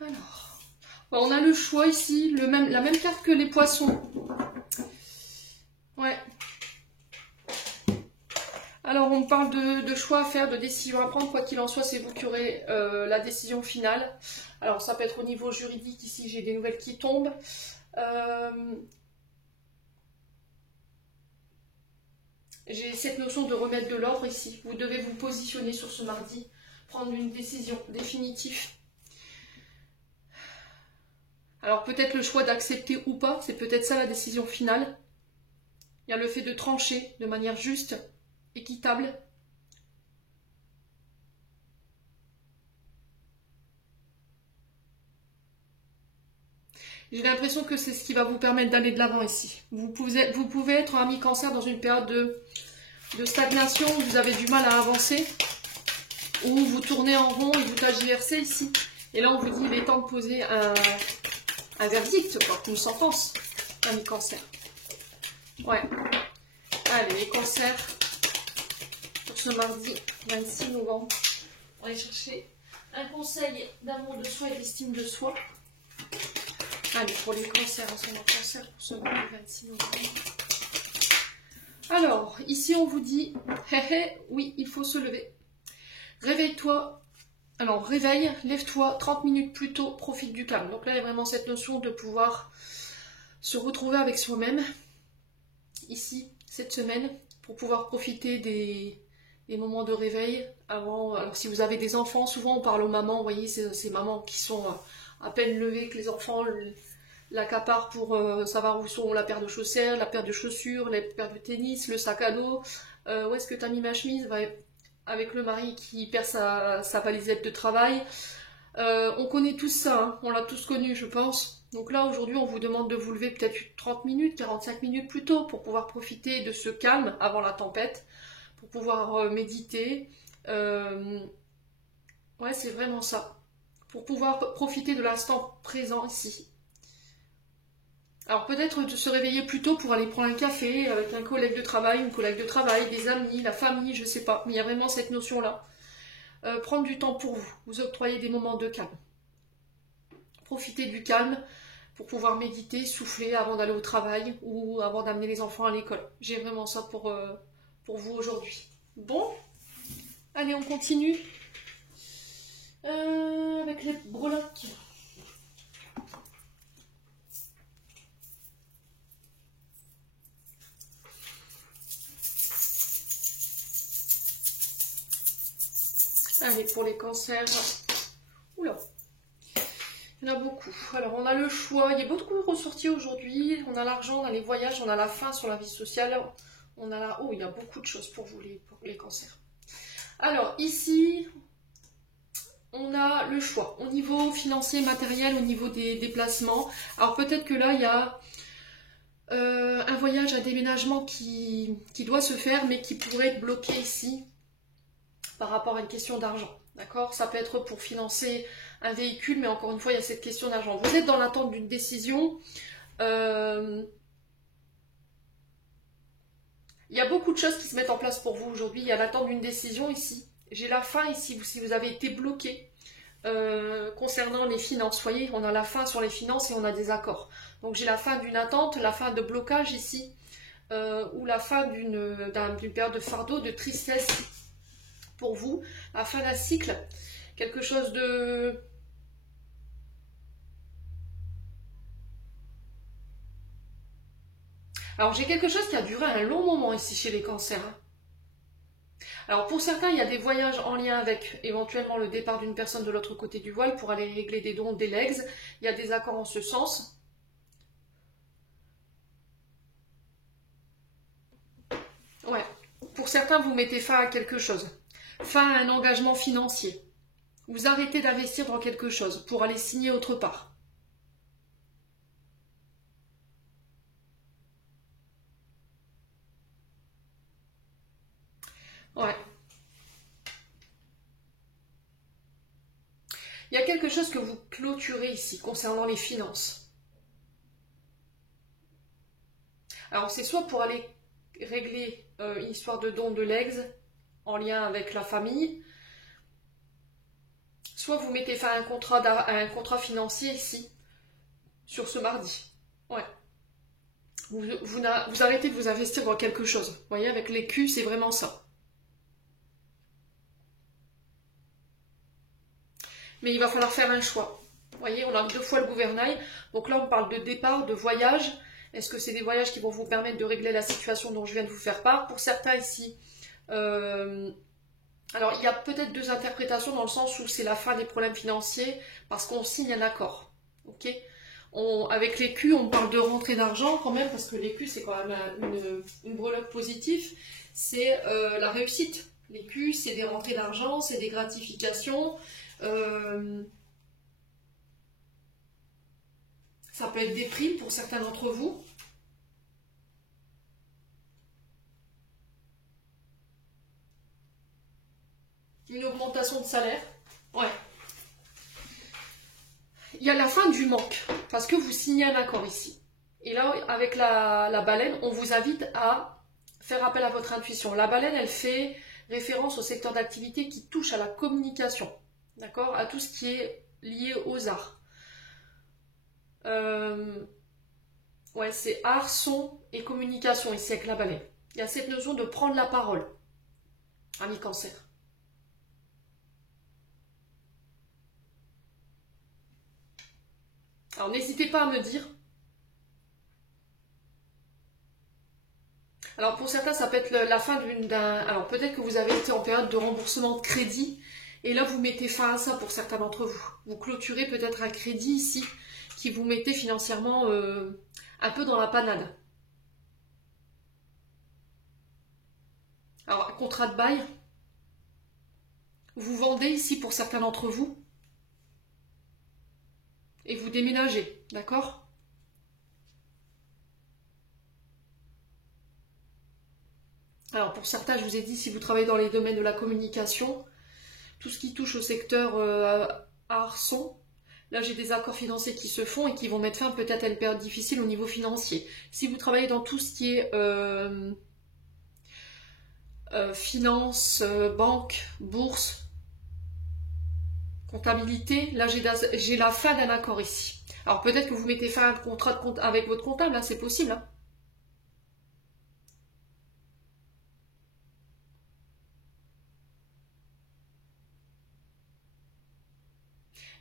Alors, on a le choix ici, la même carte que les poissons. Ouais. Alors, on parle de choix à faire, de décision à prendre. Quoi qu'il en soit, c'est vous qui aurez la décision finale. Alors, ça peut être au niveau juridique. Ici, j'ai des nouvelles qui tombent. J'ai cette notion de remettre de l'ordre ici. Vous devez vous positionner sur ce mardi, prendre une décision définitive. Alors peut-être le choix d'accepter ou pas, c'est peut-être ça la décision finale. Il y a le fait de trancher de manière juste, équitable. J'ai l'impression que c'est ce qui va vous permettre d'aller de l'avant ici. Vous pouvez être un ami cancer dans une période de stagnation, où vous avez du mal à avancer, où vous tournez en rond et vous tergiversez ici. Et là on vous dit il est temps de poser un verdict, quoi, une sentence, ami cancer. Ouais. Allez, les cancers, pour ce mardi 26 novembre, on va aller chercher un conseil d'amour de soi et d'estime de soi. Allez, pour les cancers, ascendant cancer, pour ce mardi 26 novembre. Alors, ici on vous dit, oui, il faut se lever. Réveille-toi. Alors, réveille, lève-toi 30 minutes plus tôt, profite du calme. Donc là, il y a vraiment cette notion de pouvoir se retrouver avec soi-même, ici, cette semaine, pour pouvoir profiter des moments de réveil. Alors, si vous avez des enfants, souvent on parle aux mamans, vous voyez, ces mamans qui sont à peine levées, que les enfants l'accaparent pour savoir où sont la paire de chaussettes, la paire de chaussures, la paire de tennis, le sac à dos, où est-ce que tu as mis ma chemise, avec le mari qui perd sa valisette de travail. On connaît tous ça, hein. On l'a tous connu, je pense. Donc là, aujourd'hui, on vous demande de vous lever peut-être 30 minutes, 45 minutes plus tôt pour pouvoir profiter de ce calme avant la tempête, pour pouvoir méditer. Ouais, c'est vraiment ça. Pour pouvoir profiter de l'instant présent ici. Alors peut-être de se réveiller plus tôt pour aller prendre un café avec un collègue de travail, une collègue de travail, des amis, la famille, je sais pas. Mais il y a vraiment cette notion-là. Prendre du temps pour vous, vous octroyer des moments de calme. Profitez du calme pour pouvoir méditer, souffler avant d'aller au travail ou avant d'amener les enfants à l'école. J'ai vraiment ça pour vous aujourd'hui. Bon, allez, on continue avec les breloques. Allez, pour les cancers. Oula, il y en a beaucoup. Alors, on a le choix. Il y a beaucoup ressortis aujourd'hui. On a l'argent, on a les voyages, on a la faim sur la vie sociale. On a la... Oh, il y a beaucoup de choses pour vous, pour les cancers. Alors ici, on a le choix au niveau financier, matériel, au niveau des déplacements. Alors peut-être que là, il y a un voyage, un déménagement qui doit se faire, mais qui pourrait être bloqué ici par rapport à une question d'argent. D'accord? Ça peut être pour financer un véhicule, mais encore une fois, il y a cette question d'argent. Vous êtes dans l'attente d'une décision. Il y a beaucoup de choses qui se mettent en place pour vous aujourd'hui. Il y a l'attente d'une décision ici. J'ai la fin ici, si vous avez été bloqué concernant les finances. Vous voyez, on a la fin sur les finances et on a des accords. Donc j'ai la fin d'une attente, la fin de blocage ici, ou la fin d'une période de fardeau, de tristesse pour vous, la fin d'un cycle, quelque chose de... Alors j'ai quelque chose qui a duré un long moment ici chez les cancers. Alors pour certains, il y a des voyages en lien avec éventuellement le départ d'une personne de l'autre côté du voile pour aller régler des dons, des legs. Il y a des accords en ce sens. Ouais. Pour certains, vous mettez fin à quelque chose. Fin à un engagement financier. Vous arrêtez d'investir dans quelque chose pour aller signer autre part. Ouais. Il y a quelque chose que vous clôturez ici concernant les finances. Alors c'est soit pour aller régler une histoire de don de legs en lien avec la famille, soit vous mettez fin à un contrat financier ici, sur ce mardi. Ouais. Vous arrêtez de vous investir dans quelque chose. Vous voyez, avec l'écu, c'est vraiment ça. Mais il va falloir faire un choix. Vous voyez, on a 2 fois le gouvernail. Donc là, on parle de départ, de voyage. Est-ce que c'est des voyages qui vont vous permettre de régler la situation dont je viens de vous faire part? Pour certains ici, alors il y a peut-être 2 interprétations dans le sens où c'est la fin des problèmes financiers parce qu'on signe un accord. Ok? Avec l'écu, on parle de rentrée d'argent quand même, parce que l'écu, c'est quand même une breloque positive. C'est la réussite. L'écu, c'est des rentrées d'argent, c'est des gratifications. Ça peut être des primes pour certains d'entre vous. Une augmentation de salaire. Ouais. Il y a la fin du manque, parce que vous signez un accord ici. Et là, avec la baleine, on vous invite à faire appel à votre intuition. La baleine, elle fait référence au secteur d'activité qui touche à la communication, d'accord, à tout ce qui est lié aux arts. Ouais, c'est art, son et communication ici avec la baleine. Il y a cette notion de prendre la parole, ami cancer. Alors n'hésitez pas à me dire. Alors pour certains, ça peut être la fin d'un... Alors peut-être que vous avez été en période de remboursement de crédit, et là vous mettez fin à ça pour certains d'entre vous. Vous clôturez peut-être un crédit ici, qui vous mettait financièrement un peu dans la panade. Alors, un contrat de bail, vous vendez ici pour certains d'entre vous, et vous déménagez, d'accord? Alors pour certains, je vous ai dit, si vous travaillez dans les domaines de la communication, tout ce qui touche au secteur art, son, là j'ai des accords financiers qui se font et qui vont mettre fin peut-être à une période difficile au niveau financier. Si vous travaillez dans tout ce qui est finance, banque, bourse, comptabilité, là j'ai la fin d'un accord ici. Alors peut-être que vous mettez fin à un contrat avec votre comptable, là c'est possible. Hein.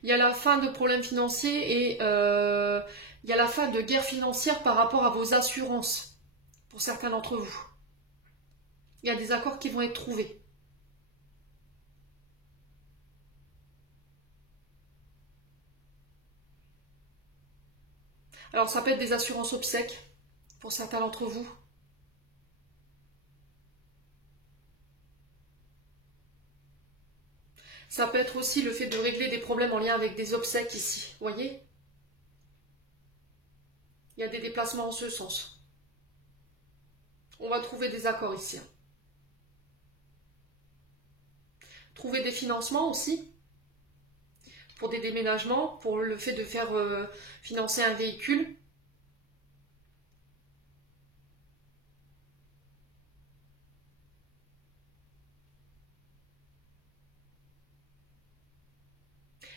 Il y a la fin de problèmes financiers et il y a la fin de guerre financière par rapport à vos assurances, pour certains d'entre vous. Il y a des accords qui vont être trouvés. Alors ça peut être des assurances obsèques, pour certains d'entre vous. Ça peut être aussi le fait de régler des problèmes en lien avec des obsèques ici. Vous voyez? Il y a des déplacements en ce sens. On va trouver des accords ici. Trouver des financements aussi. Pour des déménagements, pour le fait de faire financer un véhicule.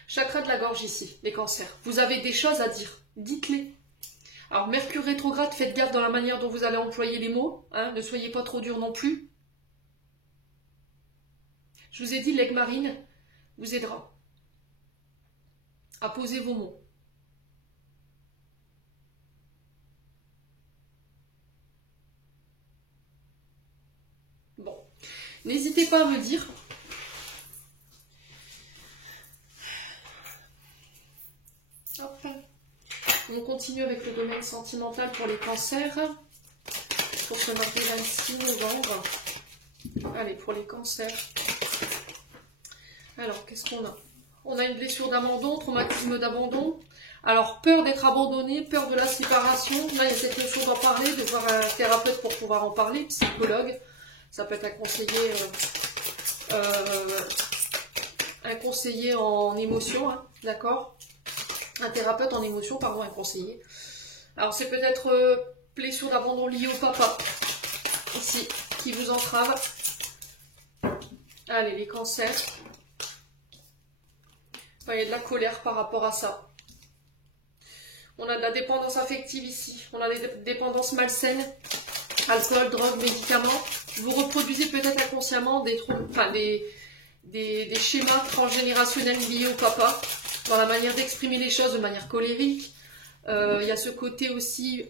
Chakra de la gorge ici, les cancers. Vous avez des choses à dire, dites-les. Alors, Mercure rétrograde, faites gaffe dans la manière dont vous allez employer les mots. Hein, ne soyez pas trop dur non plus. Je vous ai dit, l'aigle marine vous aidera à poser vos mots. Bon, n'hésitez pas à me dire. Hop. On continue avec le domaine sentimental pour les cancers. Pour ce mardi 26 novembre. Allez, pour les cancers. Alors, qu'est-ce qu'on a? On a une blessure d'abandon, traumatisme d'abandon. Alors, peur d'être abandonné, peur de la séparation. Là, il y a cette notion d'en parler, de voir un thérapeute pour pouvoir en parler, psychologue. Ça peut être un conseiller en émotion, hein, d'accord? Un thérapeute en émotion, pardon, un conseiller. Alors, c'est peut-être blessure d'abandon liée au papa, ici, qui vous entrave. Allez, les cancers. Il y a de la colère par rapport à ça. On a de la dépendance affective ici. On a des dépendances malsaines. Alcool, drogue, médicaments. Vous reproduisez peut-être inconsciemment des schémas transgénérationnels liés au papa. Dans la manière d'exprimer les choses de manière colérique. Il y a ce côté aussi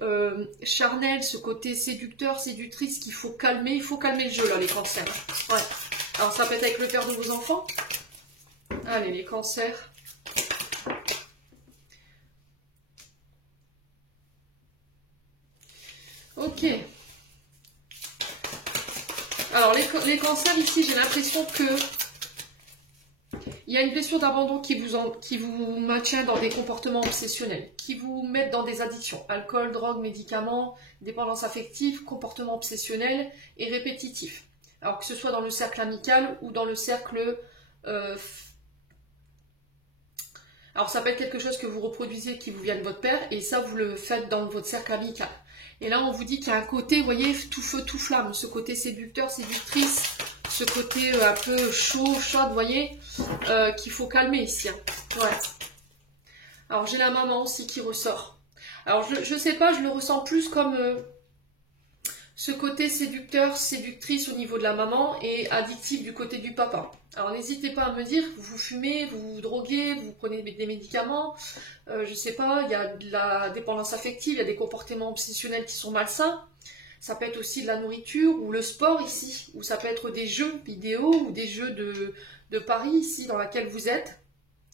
charnel, ce côté séducteur, séductrice qu'il faut calmer. Il faut calmer le jeu là, les cancers. Ouais. Alors ça peut être avec le père de vos enfants. Allez, les cancers. Ok. Alors, les cancers, ici, j'ai l'impression que il y a une blessure d'abandon qui vous maintient dans des comportements obsessionnels, qui vous mettent dans des addictions. Alcool, drogue, médicaments, dépendance affective, comportement obsessionnel et répétitif. Alors, que ce soit dans le cercle amical ou dans le cercle... Alors, ça peut être quelque chose que vous reproduisez qui vous vient de votre père, et ça, vous le faites dans votre cercle amical. Et là, on vous dit qu'il y a un côté, vous voyez, tout feu, tout flamme, ce côté séducteur, séductrice, ce côté un peu chaud, chaude, vous voyez, qu'il faut calmer ici. Hein. Ouais. Alors, j'ai la maman aussi qui ressort. Alors, je sais pas, je le ressens plus comme ce côté séducteur, séductrice au niveau de la maman et addictif du côté du papa. Alors n'hésitez pas à me dire, vous fumez, vous vous droguez, vous prenez des médicaments, je sais pas, il y a de la dépendance affective, il y a des comportements obsessionnels qui sont malsains. Ça peut être aussi de la nourriture ou le sport ici, ou ça peut être des jeux vidéo ou des jeux de paris ici dans laquelle vous êtes.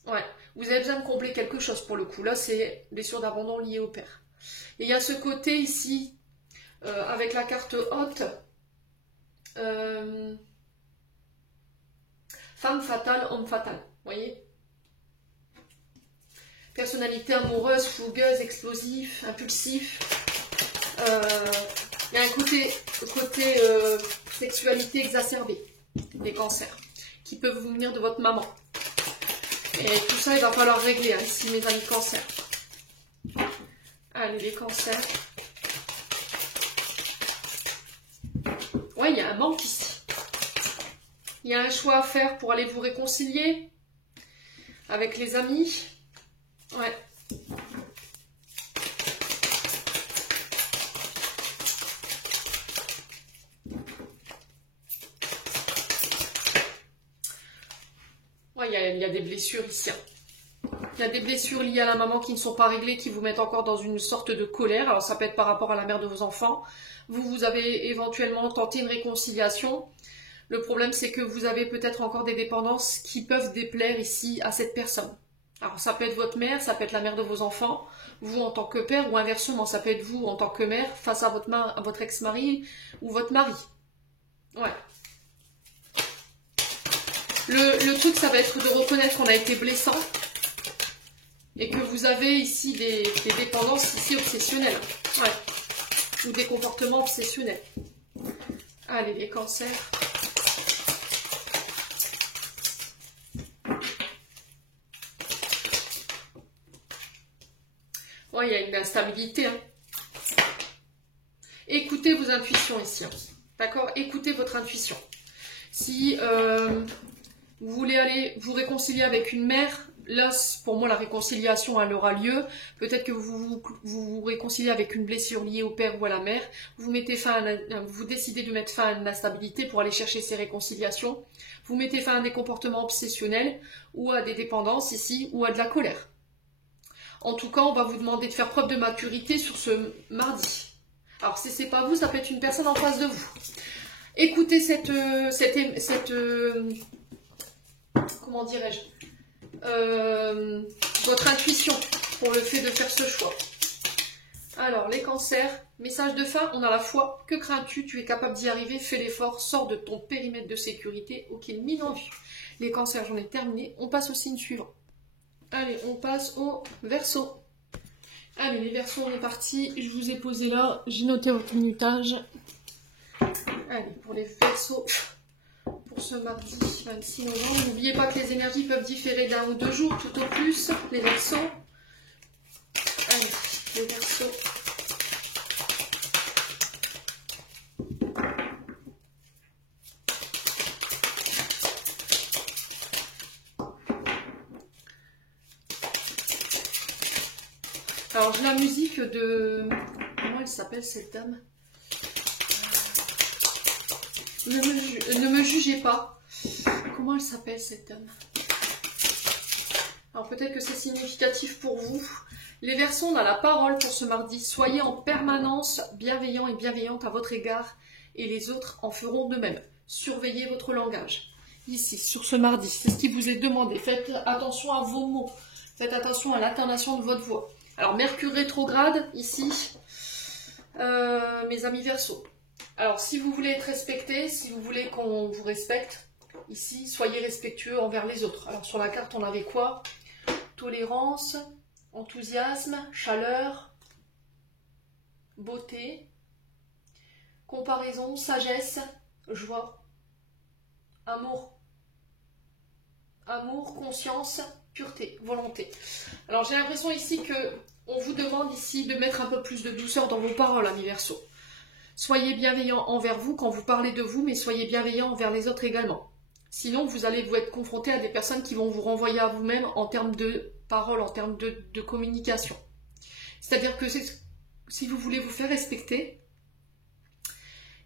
Ouais, vous avez besoin de combler quelque chose pour le coup. Là, c'est blessure d'abandon liée au père. Et il y a ce côté ici, avec la carte haute, femme fatale, homme fatal, vous voyez? Personnalité amoureuse, fougueuse, explosif, impulsif. Il y a un côté sexualité exacerbée, des cancers, qui peuvent vous venir de votre maman. Et tout ça, il va falloir régler, hein, ici, mes amis cancers. Allez, les cancers. Ouais, il y a un manque ici. Il y a un choix à faire pour aller vous réconcilier avec les amis. Ouais. Ouais, il y a des blessures ici. Il y a des blessures liées à la maman qui ne sont pas réglées, qui vous mettent encore dans une sorte de colère. Alors ça peut être par rapport à la mère de vos enfants. Vous avez éventuellement tenté une réconciliation. Le problème, c'est que vous avez peut-être encore des dépendances qui peuvent déplaire ici à cette personne. Alors ça peut être votre mère, ça peut être la mère de vos enfants, vous en tant que père, ou inversement, ça peut être vous en tant que mère face à votre ex-mari ou votre mari. Ouais. Le truc, ça va être de reconnaître qu'on a été blessant et que vous avez ici des dépendances ici obsessionnelles. Ouais. Ou des comportements obsessionnels. Allez, les cancers. Ouais, il y a une instabilité. Hein. Écoutez vos intuitions ici. Hein. D'accord? Écoutez votre intuition. Si vous voulez aller vous réconcilier avec une mère, là, pour moi, la réconciliation, elle aura lieu. Peut-être que vous réconciliez avec une blessure liée au père ou à la mère. Vous décidez de mettre fin à une instabilité pour aller chercher ces réconciliations. Vous mettez fin à des comportements obsessionnels ou à des dépendances ici ou à de la colère. En tout cas, on va vous demander de faire preuve de maturité sur ce mardi. Alors, si c'est pas vous, ça peut être une personne en face de vous. Écoutez comment dirais-je, votre intuition pour le fait de faire ce choix. Alors, les cancers, message de fin, on a la foi. Que crains-tu? Tu es capable d'y arriver, fais l'effort, sors de ton périmètre de sécurité, aucune mine en vue. Les cancers, j'en ai terminé. On passe au signe suivant. Allez, on passe au Verseau. Allez, les Verseaux, on est parti. Je vous ai posé là, j'ai noté votre minutage. Allez, pour les Verseaux, pour ce mardi 26 novembre, n'oubliez pas que les énergies peuvent différer d'1 ou 2 jours, tout au plus, les Verseaux. Allez, les Verseaux. Alors, j'ai la musique de... Comment elle s'appelle cette dame? Ne me jugez pas. Comment elle s'appelle cette dame? Alors, peut-être que c'est significatif pour vous. Les Verseaux, on a la parole pour ce mardi. Soyez en permanence bienveillants et bienveillantes à votre égard et les autres en feront de même. Surveillez votre langage. Ici, sur ce mardi, c'est ce qui vous est demandé. Faites attention à vos mots. Faites attention à l'intonation de votre voix. Alors, Mercure rétrograde, ici, mes amis Verseaux. Alors, si vous voulez être respecté, si vous voulez qu'on vous respecte, ici, soyez respectueux envers les autres. Alors, sur la carte, on avait quoi? Tolérance, enthousiasme, chaleur, beauté, comparaison, sagesse, joie, amour. Amour, conscience, pureté, volonté. Alors j'ai l'impression ici que on vous demande ici de mettre un peu plus de douceur dans vos paroles, amis Verseaux. Soyez bienveillants envers vous quand vous parlez de vous, mais soyez bienveillants envers les autres également. Sinon, vous allez vous être confronté à des personnes qui vont vous renvoyer à vous-même en termes de paroles, en termes de communication. C'est-à-dire que si vous voulez vous faire respecter,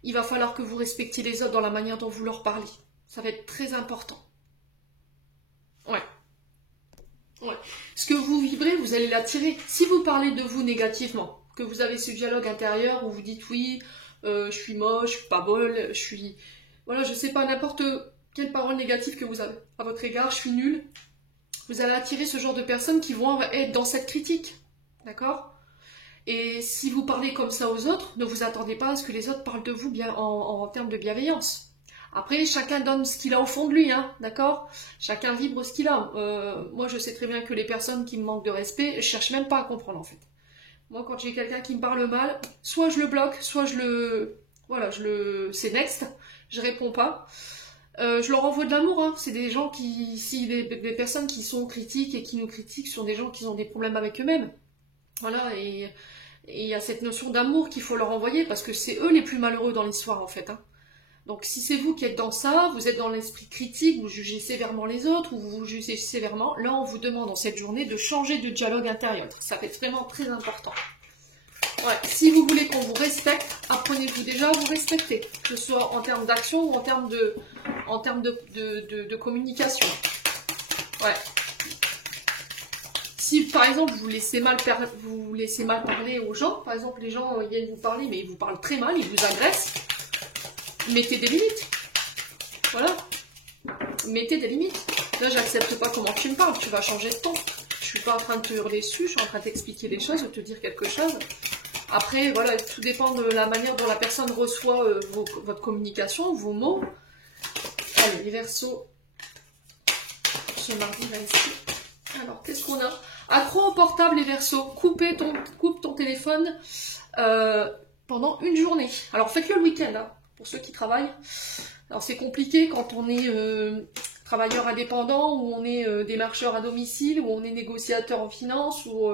il va falloir que vous respectiez les autres dans la manière dont vous leur parlez. Ça va être très important. Ouais. Ouais. Ce que vous vibrez, vous allez l'attirer. Si vous parlez de vous négativement, que vous avez ce dialogue intérieur où vous dites oui, je suis moche, je suis pas bonne, je suis... Voilà, je sais pas, n'importe quelle parole négative que vous avez à votre égard, je suis nulle. Vous allez attirer ce genre de personnes qui vont être dans cette critique. D'accord? Et si vous parlez comme ça aux autres, ne vous attendez pas à ce que les autres parlent de vous bien en termes de bienveillance. Après, chacun donne ce qu'il a au fond de lui, hein, d'accord? Chacun vibre ce qu'il a. Moi, je sais très bien que les personnes qui me manquent de respect, je cherche même pas à comprendre, en fait. Moi, quand j'ai quelqu'un qui me parle mal, soit je le bloque, soit c'est next, je réponds pas. Je leur envoie de l'amour, hein. C'est des gens qui, si des personnes qui sont critiques et qui nous critiquent sont des gens qui ont des problèmes avec eux-mêmes. Voilà, et il y a cette notion d'amour qu'il faut leur envoyer, parce que c'est eux les plus malheureux dans l'histoire, en fait, hein. Donc si c'est vous qui êtes dans ça, vous êtes dans l'esprit critique, vous jugez sévèrement les autres, ou vous vous jugez sévèrement, là on vous demande en cette journée de changer de dialogue intérieur. Ça va être vraiment très important. Ouais. Si vous voulez qu'on vous respecte, apprenez-vous déjà à vous respecter, que ce soit en termes d'action ou en termes de communication. Ouais. Si par exemple vous laissez mal parler aux gens, par exemple les gens viennent vous parler mais ils vous parlent très mal, ils vous agressent, mettez des limites. Voilà. Mettez des limites. Là, j'accepte pas comment tu me parles. Tu vas changer de ton. Je suis pas en train de te hurler dessus. Je suis en train de t'expliquer des choses, de te dire quelque chose. Après, voilà, tout dépend de la manière dont la personne reçoit votre communication, vos mots. Allez, les Verseaux. ce mardi 26. Alors, qu'est-ce qu'on a? Accro au portable les Verseaux. Coupe ton téléphone pendant une journée. Alors, faites-le le week-end, hein, pour ceux qui travaillent. Alors, c'est compliqué quand on est travailleur indépendant, ou on est démarcheur à domicile, ou on est négociateur en finance, ou...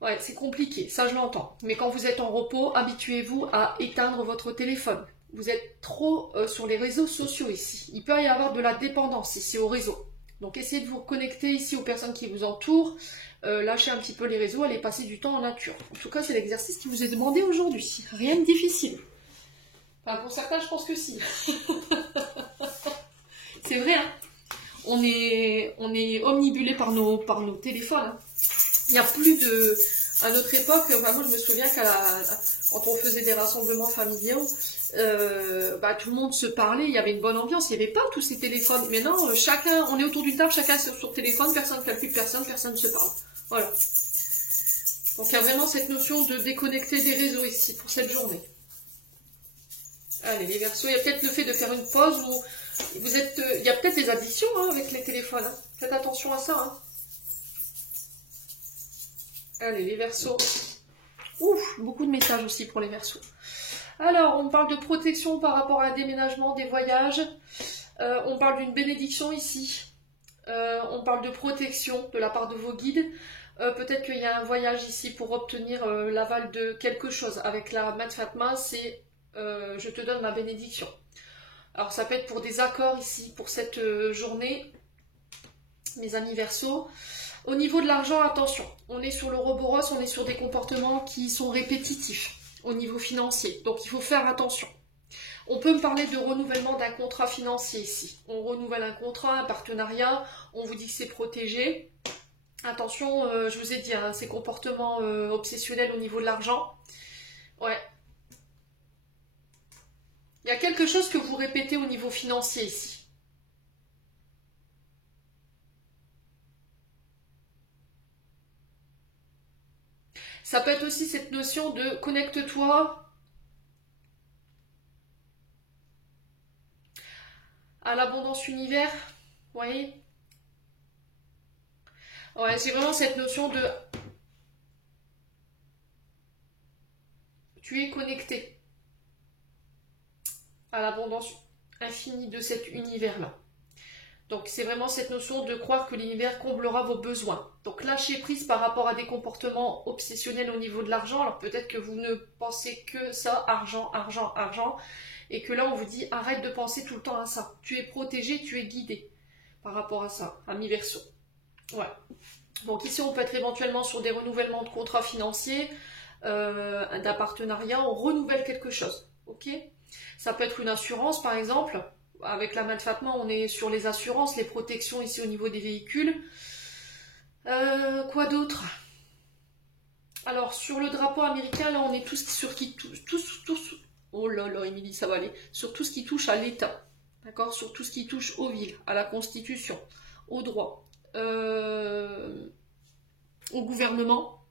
ouais, c'est compliqué, ça je l'entends. Mais quand vous êtes en repos, habituez-vous à éteindre votre téléphone. Vous êtes trop sur les réseaux sociaux ici. Il peut y avoir de la dépendance ici au réseau. Donc essayez de vous reconnecter ici aux personnes qui vous entourent. Lâchez un petit peu les réseaux, allez passer du temps en nature. En tout cas, c'est l'exercice qui vous est demandé aujourd'hui. Rien de difficile. Enfin, pour certains, je pense que si. C'est vrai, hein. On est omnibulé par nos téléphones. Hein. Il n'y a plus de... À notre époque, moi je me souviens quand on faisait des rassemblements familiaux, tout le monde se parlait, il y avait une bonne ambiance, il n'y avait pas tous ces téléphones. Maintenant, on est autour d'une table, chacun sur son téléphone, personne ne calcule personne ne se parle. Voilà. Donc il y a vraiment cette notion de déconnecter des réseaux ici pour cette journée. Allez, les Verseaux, il y a peut-être le fait de faire une pause où il y a peut-être des addictions hein, avec les téléphones. Hein. Faites attention à ça. Hein. Allez, les Verseaux. Ouf, beaucoup de messages aussi pour les Verseaux. Alors, on parle de protection par rapport à un déménagement, des voyages. On parle d'une bénédiction ici. On parle de protection de la part de vos guides. Peut-être qu'il y a un voyage ici pour obtenir l'aval de quelque chose. Avec la Mat Fatma, c'est je te donne ma bénédiction. Alors, ça peut être pour des accords ici, pour cette journée, mes amis Verseaux. Au niveau de l'argent, attention, on est sur l'Ouroboros, on est sur des comportements qui sont répétitifs au niveau financier. Donc il faut faire attention. On peut me parler de renouvellement d'un contrat financier ici. On renouvelle un contrat, un partenariat, on vous dit que c'est protégé. Attention, je vous ai dit, hein, ces comportements obsessionnels au niveau de l'argent. Ouais. Il y a quelque chose que vous répétez au niveau financier ici. Ça peut être aussi cette notion de connecte-toi à l'abondance univers. Vous voyez? Ouais, c'est vraiment cette notion de... Tu es connecté à l'abondance infinie de cet univers-là. Donc c'est vraiment cette notion de croire que l'univers comblera vos besoins. Donc lâchez prise par rapport à des comportements obsessionnels au niveau de l'argent. Alors peut-être que vous ne pensez que ça, argent, argent, argent. Et que là on vous dit arrête de penser tout le temps à ça. Tu es protégé, tu es guidé par rapport à ça, ami Verseau. Voilà. Donc ici on peut être éventuellement sur des renouvellements de contrats financiers, d'un partenariat, on renouvelle quelque chose. Ok ? Ça peut être une assurance par exemple. Avec la Mat Fatma, on est sur les assurances, les protections ici au niveau des véhicules. Quoi d'autre? Alors, sur le drapeau américain, là, on est tous sur qui tous. Oh là là, Émilie, ça va aller. Sur tout ce qui touche à l'État. D'accord? Sur tout ce qui touche aux villes, à la Constitution, aux droits, au gouvernement,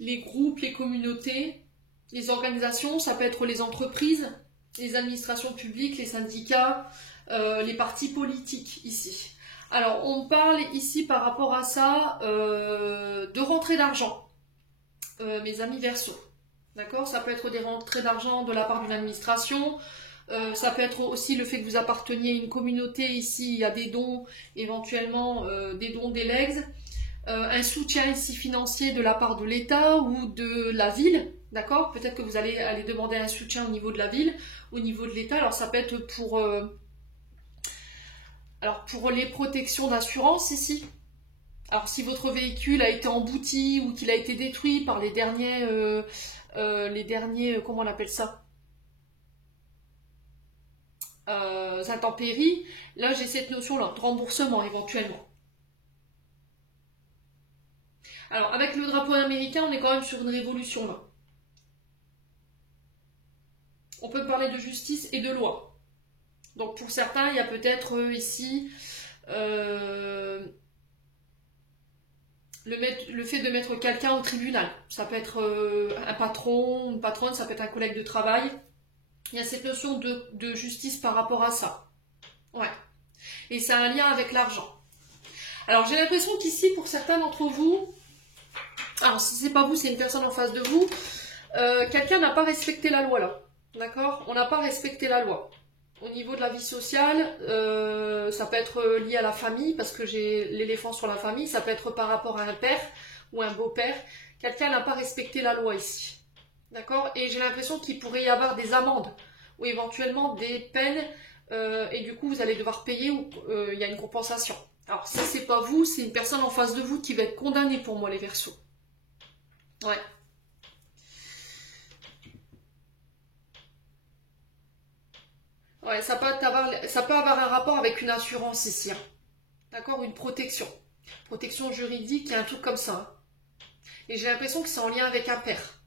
les groupes, les communautés, les organisations, ça peut être les entreprises, les administrations publiques, les syndicats, les partis politiques ici. Alors, on parle ici par rapport à ça de rentrée d'argent, mes amis Verseaux. D'accord? Ça peut être des rentrées d'argent de la part d'une administration. Ça peut être aussi le fait que vous apparteniez à une communauté ici, il y a des dons, éventuellement des dons des legs. Un soutien ici financier de la part de l'État ou de la ville. D'accord? Peut-être que vous allez aller demander un soutien au niveau de la ville, au niveau de l'État. Alors ça peut être pour les protections d'assurance ici. Alors si votre véhicule a été embouti ou qu'il a été détruit par les derniers, comment on appelle ça? Intempéries, là j'ai cette notion-là, de remboursement éventuellement. Alors avec le drapeau américain, on est quand même sur une révolution là. On peut parler de justice et de loi. Donc pour certains, il y a peut-être ici le fait de mettre quelqu'un au tribunal. Ça peut être un patron, une patronne, ça peut être un collègue de travail. Il y a cette notion de justice par rapport à ça. Ouais. Et c'est un lien avec l'argent. Alors j'ai l'impression qu'ici, pour certains d'entre vous, alors si c'est pas vous, c'est une personne en face de vous, quelqu'un n'a pas respecté la loi là. D'accord? On n'a pas respecté la loi. Au niveau de la vie sociale, ça peut être lié à la famille, parce que j'ai l'éléphant sur la famille, ça peut être par rapport à un père ou un beau-père. Quelqu'un n'a pas respecté la loi ici. D'accord? Et j'ai l'impression qu'il pourrait y avoir des amendes, ou éventuellement des peines, et du coup vous allez devoir payer, ou il y a une compensation. Alors si c'est pas vous, c'est une personne en face de vous qui va être condamnée pour moi, les Verseaux. Ouais. Ouais, ça peut avoir un rapport avec une assurance ici. Hein. D'accord? Une protection. Protection juridique, il y a un truc comme ça. Hein. Et j'ai l'impression que c'est en lien avec un père.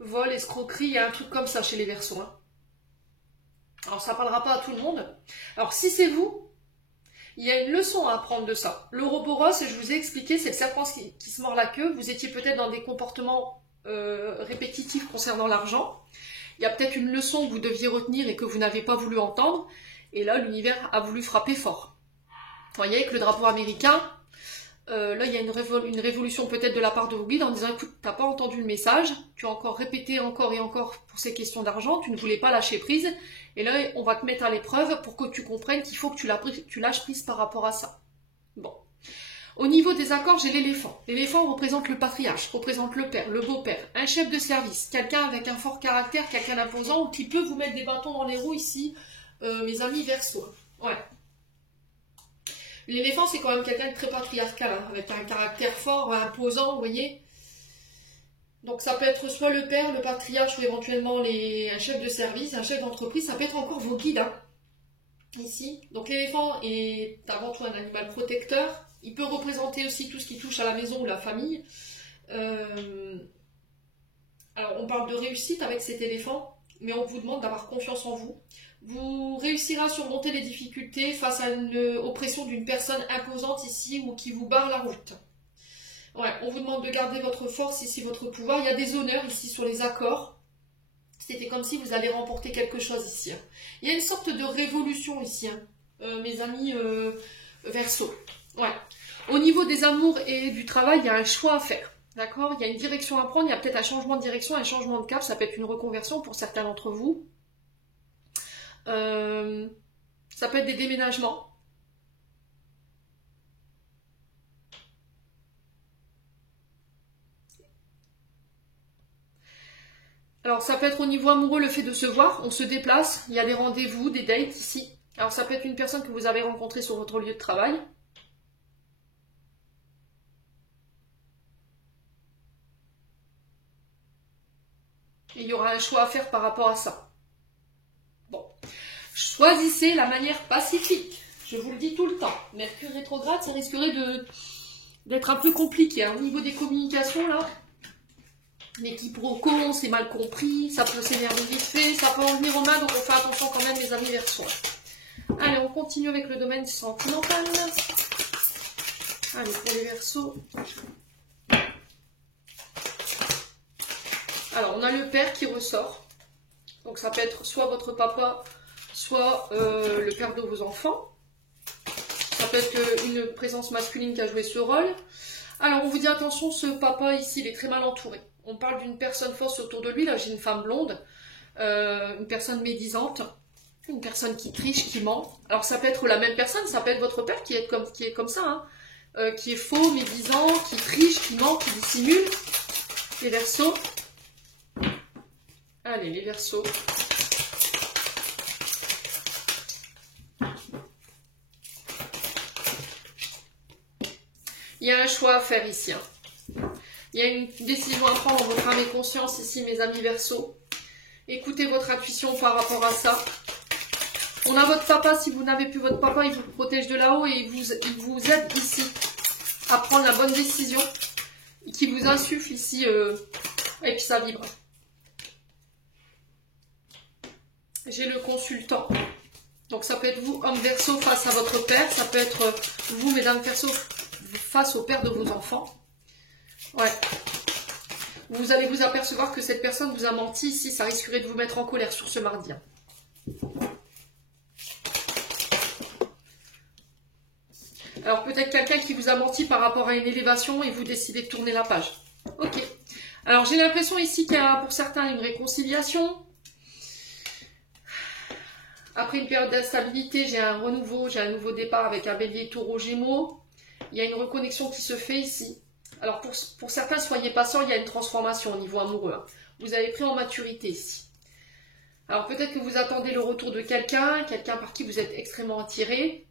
Vol, escroquerie, il y a un truc comme ça chez les Verseaux. Hein. Alors ça ne parlera pas à tout le monde. Alors si c'est vous, il y a une leçon à apprendre de ça. L'Ouroboros, je vous ai expliqué, c'est le serpent qui se mord la queue. Vous étiez peut-être dans des comportements répétitifs concernant l'argent. Il y a peut-être une leçon que vous deviez retenir et que vous n'avez pas voulu entendre. Et là, l'univers a voulu frapper fort. Vous voyez, avec le drapeau américain, là, il y a une révolution peut-être de la part de vos guides en disant, écoute, tu n'as pas entendu le message, tu as encore répété encore et encore pour ces questions d'argent, tu ne voulais pas lâcher prise, et là, on va te mettre à l'épreuve pour que tu comprennes qu'il faut que tu lâches prise par rapport à ça. Bon. Au niveau des accords, j'ai l'éléphant. L'éléphant représente le patriarche, représente le père, le beau-père, un chef de service, quelqu'un avec un fort caractère, quelqu'un d'imposant, ou qui peut vous mettre des bâtons dans les roues ici, mes amis Verseaux. Ouais. L'éléphant, c'est quand même quelqu'un de très patriarcal, hein, avec un caractère fort, imposant, vous voyez. Donc ça peut être soit le père, le patriarche, ou éventuellement un chef de service, un chef d'entreprise, ça peut être encore vos guides, hein, ici. Donc l'éléphant est avant tout un animal protecteur. Il peut représenter aussi tout ce qui touche à la maison ou la famille. Alors on parle de réussite avec cet éléphant, mais on vous demande d'avoir confiance en vous. Vous réussirez à surmonter les difficultés face à une oppression d'une personne imposante ici ou qui vous barre la route. Ouais, on vous demande de garder votre force ici, votre pouvoir. Il y a des honneurs ici sur les accords. C'était comme si vous allez remporter quelque chose ici. Il y a une sorte de révolution ici, hein, mes amis Verseaux. Ouais. Au niveau des amours et du travail, il y a un choix à faire. D'accord? Il y a une direction à prendre, il y a peut-être un changement de direction, un changement de cap, ça peut être une reconversion pour certains d'entre vous. Ça peut être des déménagements. Alors ça peut être au niveau amoureux le fait de se voir, on se déplace, il y a des rendez-vous, des dates ici. Alors ça peut être une personne que vous avez rencontrée sur votre lieu de travail. Et il y aura un choix à faire par rapport à ça. Bon. Choisissez la manière pacifique. Je vous le dis tout le temps. Mercure rétrograde, ça risquerait d'être un peu compliqué. Hein. Au niveau des communications, là, les quiproquos, on s'est mal compris, ça peut s'énerver vite fait, ça peut en venir aux mains, donc on fait attention quand même, les amis Verseaux. Allez, on continue avec le domaine sentimental. Allez, pour les Verseaux. Alors, on a le père qui ressort. Donc, ça peut être soit votre papa, soit le père de vos enfants. Ça peut être une présence masculine qui a joué ce rôle. Alors, on vous dit attention, ce papa ici, il est très mal entouré. On parle d'une personne fausse autour de lui. Là, j'ai une femme blonde, une personne médisante, une personne qui triche, qui ment. Alors, ça peut être la même personne, ça peut être votre père qui est comme ça, hein, qui est faux, médisant, qui triche, qui ment, qui dissimule. Les Verseaux. Allez, les Verseaux. Il y a un choix à faire ici. Hein. Il y a une décision à prendre en votre âme et conscience ici, mes amis Verseaux. Écoutez votre intuition par rapport à ça. On a votre papa. Si vous n'avez plus votre papa, il vous protège de là-haut et il vous aide ici à prendre la bonne décision. Qui vous insuffle ici. Et puis ça vibre. J'ai le consultant. Donc ça peut être vous, homme Verseau, face à votre père. Ça peut être vous, mesdames Verseau, face au père de vos enfants. Ouais. vous allez vous apercevoir que cette personne vous a menti ici, ça risquerait de vous mettre en colère sur ce mardi. Alors peut-être quelqu'un qui vous a menti par rapport à une élévation et vous décidez de tourner la page. Ok. Alors j'ai l'impression ici qu'il y a pour certains une réconciliation. Après une période d'instabilité, j'ai un renouveau, j'ai un nouveau départ avec un bélier, taureau, gémeaux. Il y a une reconnexion qui se fait ici. Alors pour certains, soyez patients, il y a une transformation au niveau amoureux. Hein. Vous avez pris en maturité ici. Alors peut-être que vous attendez le retour de quelqu'un par qui vous êtes extrêmement attiré.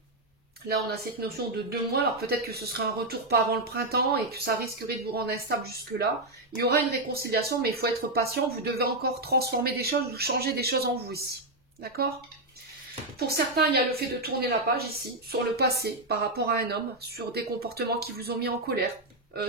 Là, on a cette notion de 2 mois. Alors peut-être que ce sera un retour pas avant le printemps et que ça risquerait de vous rendre instable jusque-là. Il y aura une réconciliation, mais il faut être patient. Vous devez encore transformer des choses ou changer des choses en vous ici. D'accord ? Pour certains, il y a le fait de tourner la page ici, sur le passé, par rapport à un homme, sur des comportements qui vous ont mis en colère,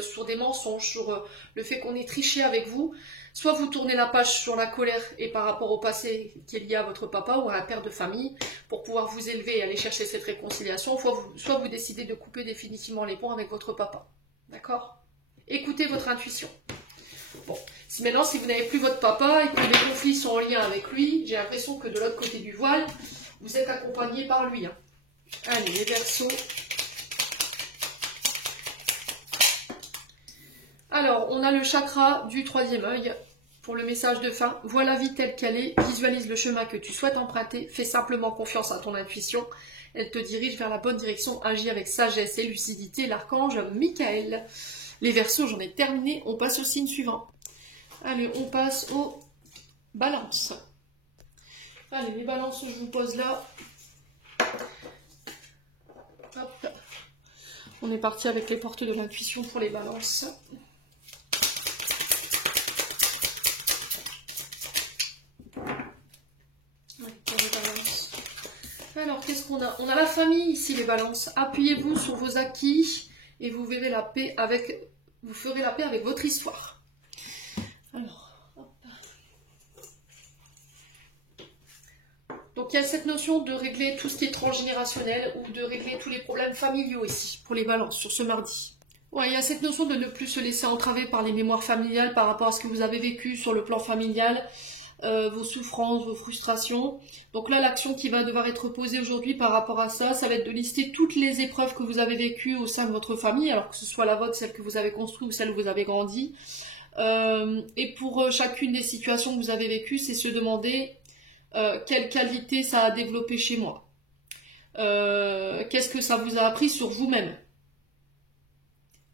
sur des mensonges, sur le fait qu'on ait triché avec vous. Soit vous tournez la page sur la colère et par rapport au passé qui est lié à votre papa ou à un père de famille pour pouvoir vous élever et aller chercher cette réconciliation, soit vous décidez de couper définitivement les ponts avec votre papa. D'accord ? Écoutez votre intuition. Bon, maintenant, si vous n'avez plus votre papa et que les conflits sont en lien avec lui, j'ai l'impression que de l'autre côté du voile, vous êtes accompagné par lui. Hein. Allez, les Verseaux. Alors, on a le chakra du 3e œil pour le message de fin. Vois la vie telle qu'elle est, visualise le chemin que tu souhaites emprunter, fais simplement confiance à ton intuition. Elle te dirige vers la bonne direction, agis avec sagesse et lucidité. L'archange Michael. Les Verseaux, j'en ai terminé. On passe au signe suivant. Allez, on passe aux balances. Allez, les balances, je vous pose là. Hop. On est parti avec les portes de l'intuition pour les balances. Allez, pour les balances. Alors, qu'est-ce qu'on a? On a la famille ici, les balances. Appuyez-vous sur vos acquis et vous verrez la paix avec... Vous ferez la paix avec votre histoire. Alors, hop. Donc il y a cette notion de régler tout ce qui est transgénérationnel ou de régler tous les problèmes familiaux ici, pour les balances, sur ce mardi. Ouais, il y a cette notion de ne plus se laisser entraver par les mémoires familiales par rapport à ce que vous avez vécu sur le plan familial, vos souffrances, vos frustrations. Donc là, l'action qui va devoir être posée aujourd'hui par rapport à ça, ça va être de lister toutes les épreuves que vous avez vécues au sein de votre famille, alors que ce soit la vôtre, celle que vous avez construite ou celle où vous avez grandi. Et pour chacune des situations que vous avez vécues, c'est se demander quelle qualité ça a développé chez moi. Qu'est-ce que ça vous a appris sur vous-même.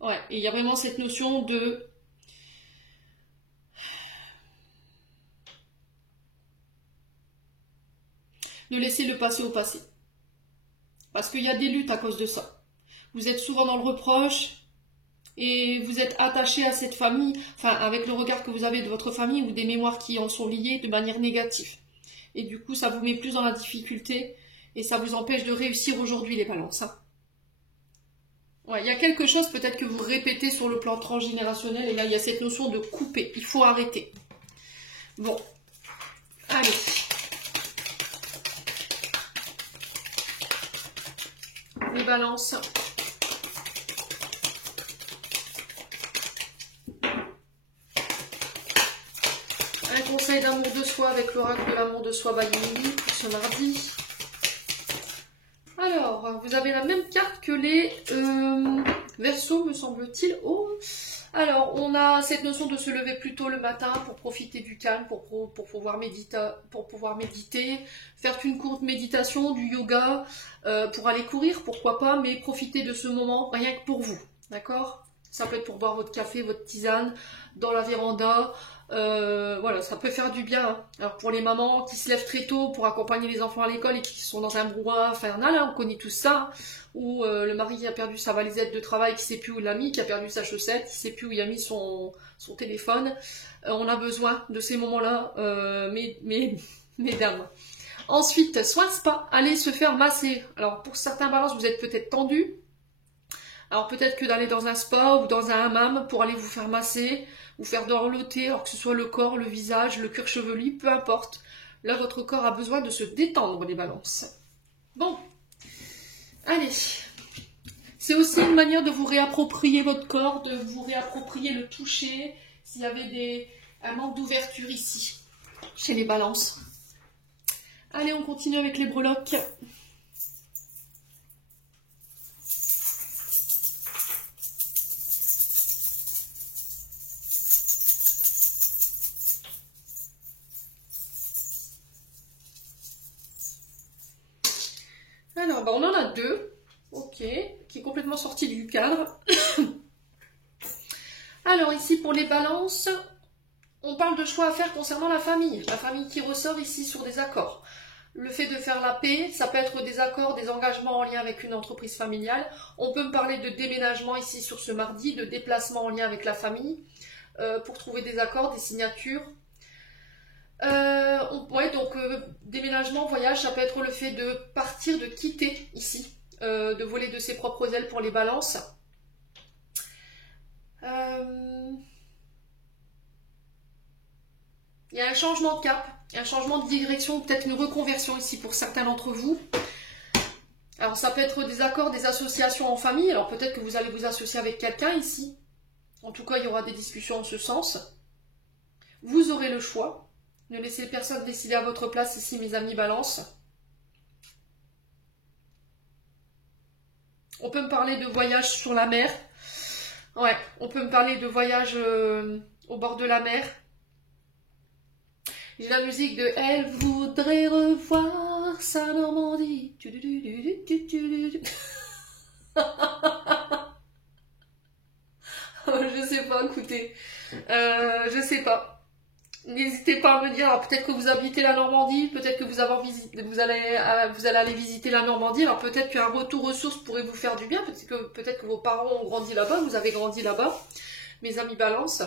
Ouais, et il y a vraiment cette notion de... laisser le passé au passé. Parce qu'il y a des luttes à cause de ça. Vous êtes souvent dans le reproche et vous êtes attaché à cette famille, enfin avec le regard que vous avez de votre famille ou des mémoires qui en sont liées de manière négative. Et du coup, ça vous met plus dans la difficulté et ça vous empêche de réussir aujourd'hui, les balances. Hein. Ouais, il y a quelque chose peut-être que vous répétez sur le plan transgénérationnel et là, il y a cette notion de couper. Il faut arrêter. Bon, allez. Les balances. Un conseil d'amour de soi avec l'oracle de l'amour de soi by Emily pour ce mardi. Alors, vous avez la même carte que les Verseaux, me semble-t-il. Oh. Alors, on a cette notion de se lever plus tôt le matin pour profiter du calme, pour pouvoir méditer, faire une courte méditation, du yoga, pour aller courir, pourquoi pas, mais profitez de ce moment rien que pour vous, d'accord? Ça peut être pour boire votre café, votre tisane, dans la véranda, voilà, ça peut faire du bien. Hein. Alors pour les mamans qui se lèvent très tôt pour accompagner les enfants à l'école et qui sont dans un brouhaha infernal, hein, on connaît tout ça, ou le mari qui a perdu sa valisette de travail, qui sait plus où il l'a mis, qui a perdu sa chaussette, qui sait plus où il a mis son téléphone. On a besoin de ces moments-là, mesdames. Ensuite, soin spa, allez se faire masser. Alors pour certains balances, vous êtes peut-être tendus. Alors peut-être que d'aller dans un spa ou dans un hammam pour aller vous faire masser, vous faire dorloter, alors que ce soit le corps, le visage, le cuir chevelu, peu importe. Là, votre corps a besoin de se détendre, les balances. Bon, allez. C'est aussi une manière de vous réapproprier votre corps, de vous réapproprier le toucher. s'il y avait un manque d'ouverture ici, chez les balances. Allez, on continue avec les breloques. Alors, on en a deux, ok, qui est complètement sorti du cadre. Alors ici, pour les balances, on parle de choix à faire concernant la famille qui ressort ici sur des accords. Le fait de faire la paix, ça peut être des accords, des engagements en lien avec une entreprise familiale. On peut me parler de déménagement ici sur ce mardi, de déplacement en lien avec la famille, pour trouver des accords, des signatures. Déménagement, voyage, ça peut être le fait de partir, de quitter ici, de voler de ses propres ailes pour les balances. Il y a un changement de cap, un changement de direction, peut-être une reconversion ici pour certains d'entre vous. Alors ça peut être des accords, des associations en famille, alors peut-être que vous allez vous associer avec quelqu'un ici. En tout cas, il y aura des discussions en ce sens. Vous aurez le choix. Ne laissez personne décider à votre place ici, mes amis balance. On peut me parler de voyage sur la mer. Ouais, on peut me parler de voyage au bord de la mer. J'ai la musique de Elle voudrait revoir sa Normandie. Je sais pas, écoutez. Je sais pas. N'hésitez pas à me dire, alors peut-être que vous habitez la Normandie, peut-être que vous allez aller visiter la Normandie, alors peut-être qu'un retour aux sources pourrait vous faire du bien, peut-être que vos parents ont grandi là-bas, vous avez grandi là-bas, mes amis balance.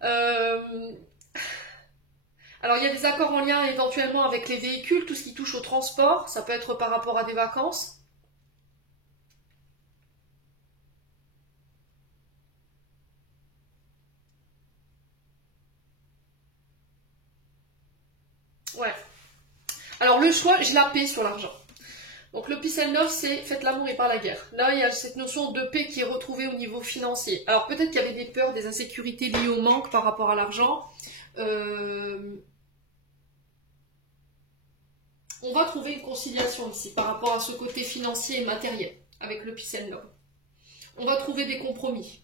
Alors il y a des accords en lien éventuellement avec les véhicules, tout ce qui touche au transport, ça peut être par rapport à des vacances. Ouais. Alors le choix, j'ai la paix sur l'argent. Donc le peace and love, c'est faites l'amour et pas la guerre. Là, il y a cette notion de paix qui est retrouvée au niveau financier. Alors peut-être qu'il y avait des peurs, des insécurités liées au manque par rapport à l'argent. On va trouver une conciliation ici par rapport à ce côté financier et matériel avec le peace and love. On va trouver des compromis.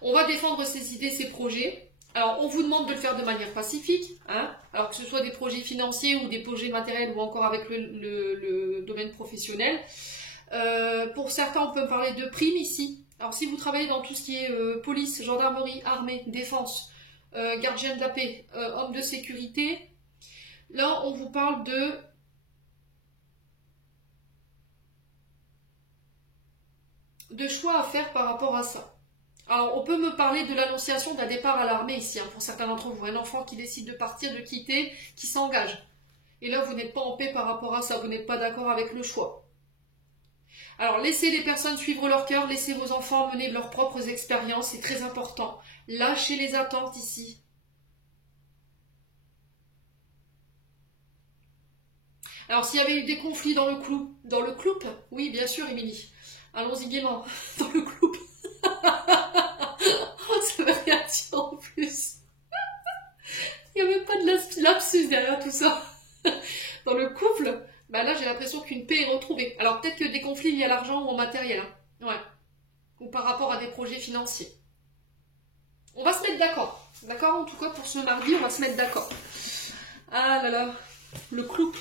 On va défendre ses idées, ses projets. Alors, on vous demande de le faire de manière pacifique, hein, alors que ce soit des projets financiers ou des projets matériels ou encore avec le domaine professionnel. Pour certains, on peut parler de primes ici. Alors, si vous travaillez dans tout ce qui est police, gendarmerie, armée, défense, gardien de la paix, homme de sécurité, là, on vous parle de choix à faire par rapport à ça. Alors, on peut me parler de l'annonciation d'un départ à l'armée ici, hein, pour certains d'entre vous. Un enfant qui décide de partir, de quitter, qui s'engage. Et là, vous n'êtes pas en paix par rapport à ça, vous n'êtes pas d'accord avec le choix. Alors, laissez les personnes suivre leur cœur, laissez vos enfants mener leurs propres expériences, c'est très important. Lâchez les attentes ici. Alors, s'il y avait eu des conflits dans le cloup, oui, bien sûr, Émilie. Allons-y gaiement, dans le cloup. Ça veut rien dire en plus. Il n'y a même pas de lapsus derrière tout ça. Dans le couple, bah là j'ai l'impression qu'une paix est retrouvée. Alors peut-être que des conflits liés à l'argent ou au matériel. Hein. Ouais. Ou par rapport à des projets financiers. On va se mettre d'accord. D'accord, en tout cas pour ce mardi, on va se mettre d'accord. Ah là là, le cloup.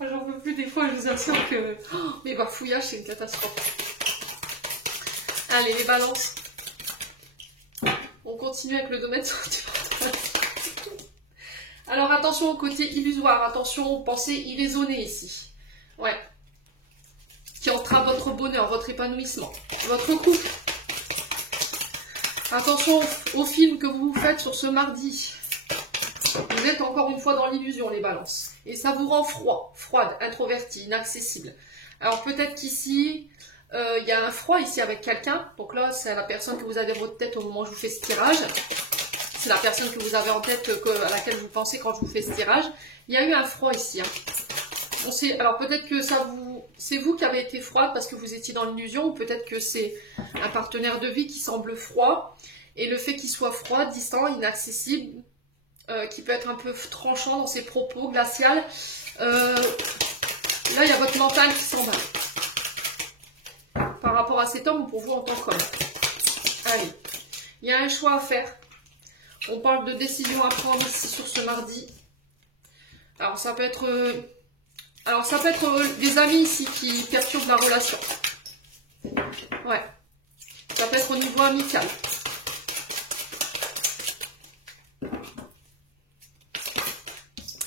J'en peux plus des fois, je vous assure que mes bafouillages, c'est une catastrophe. Allez, les balances. On continue avec le domaine sentimental. Alors attention au côté illusoire, attention aux pensées irraisonnées ici. Ouais. Qui entrave votre bonheur, votre épanouissement, votre couple. Attention au film que vous vous faites sur ce mardi. Vous êtes encore une fois dans l'illusion, les balances. Et ça vous rend froide, introvertie, inaccessible. Alors peut-être qu'ici, il y a un froid ici avec quelqu'un. Donc là, c'est la personne que vous avez dans votre tête au moment où je vous fais ce tirage. c'est la personne que vous avez en tête, à laquelle vous pensez quand je vous fais ce tirage. Il y a eu un froid ici. Hein. Alors peut-être que c'est vous qui avez été froide parce que vous étiez dans l'illusion, ou peut-être que c'est un partenaire de vie qui semble froid. Et le fait qu'il soit froid, distant, inaccessible, qui peut être un peu tranchant dans ses propos, glacial, là il y a votre mental qui s'en va. Par rapport à cet homme ou pour vous en tant qu'homme. Allez, il y a un choix à faire. On parle de décision à prendre ici sur ce mardi. Alors ça peut être des amis ici qui perturbent la relation. Ouais. Ça peut être au niveau amical.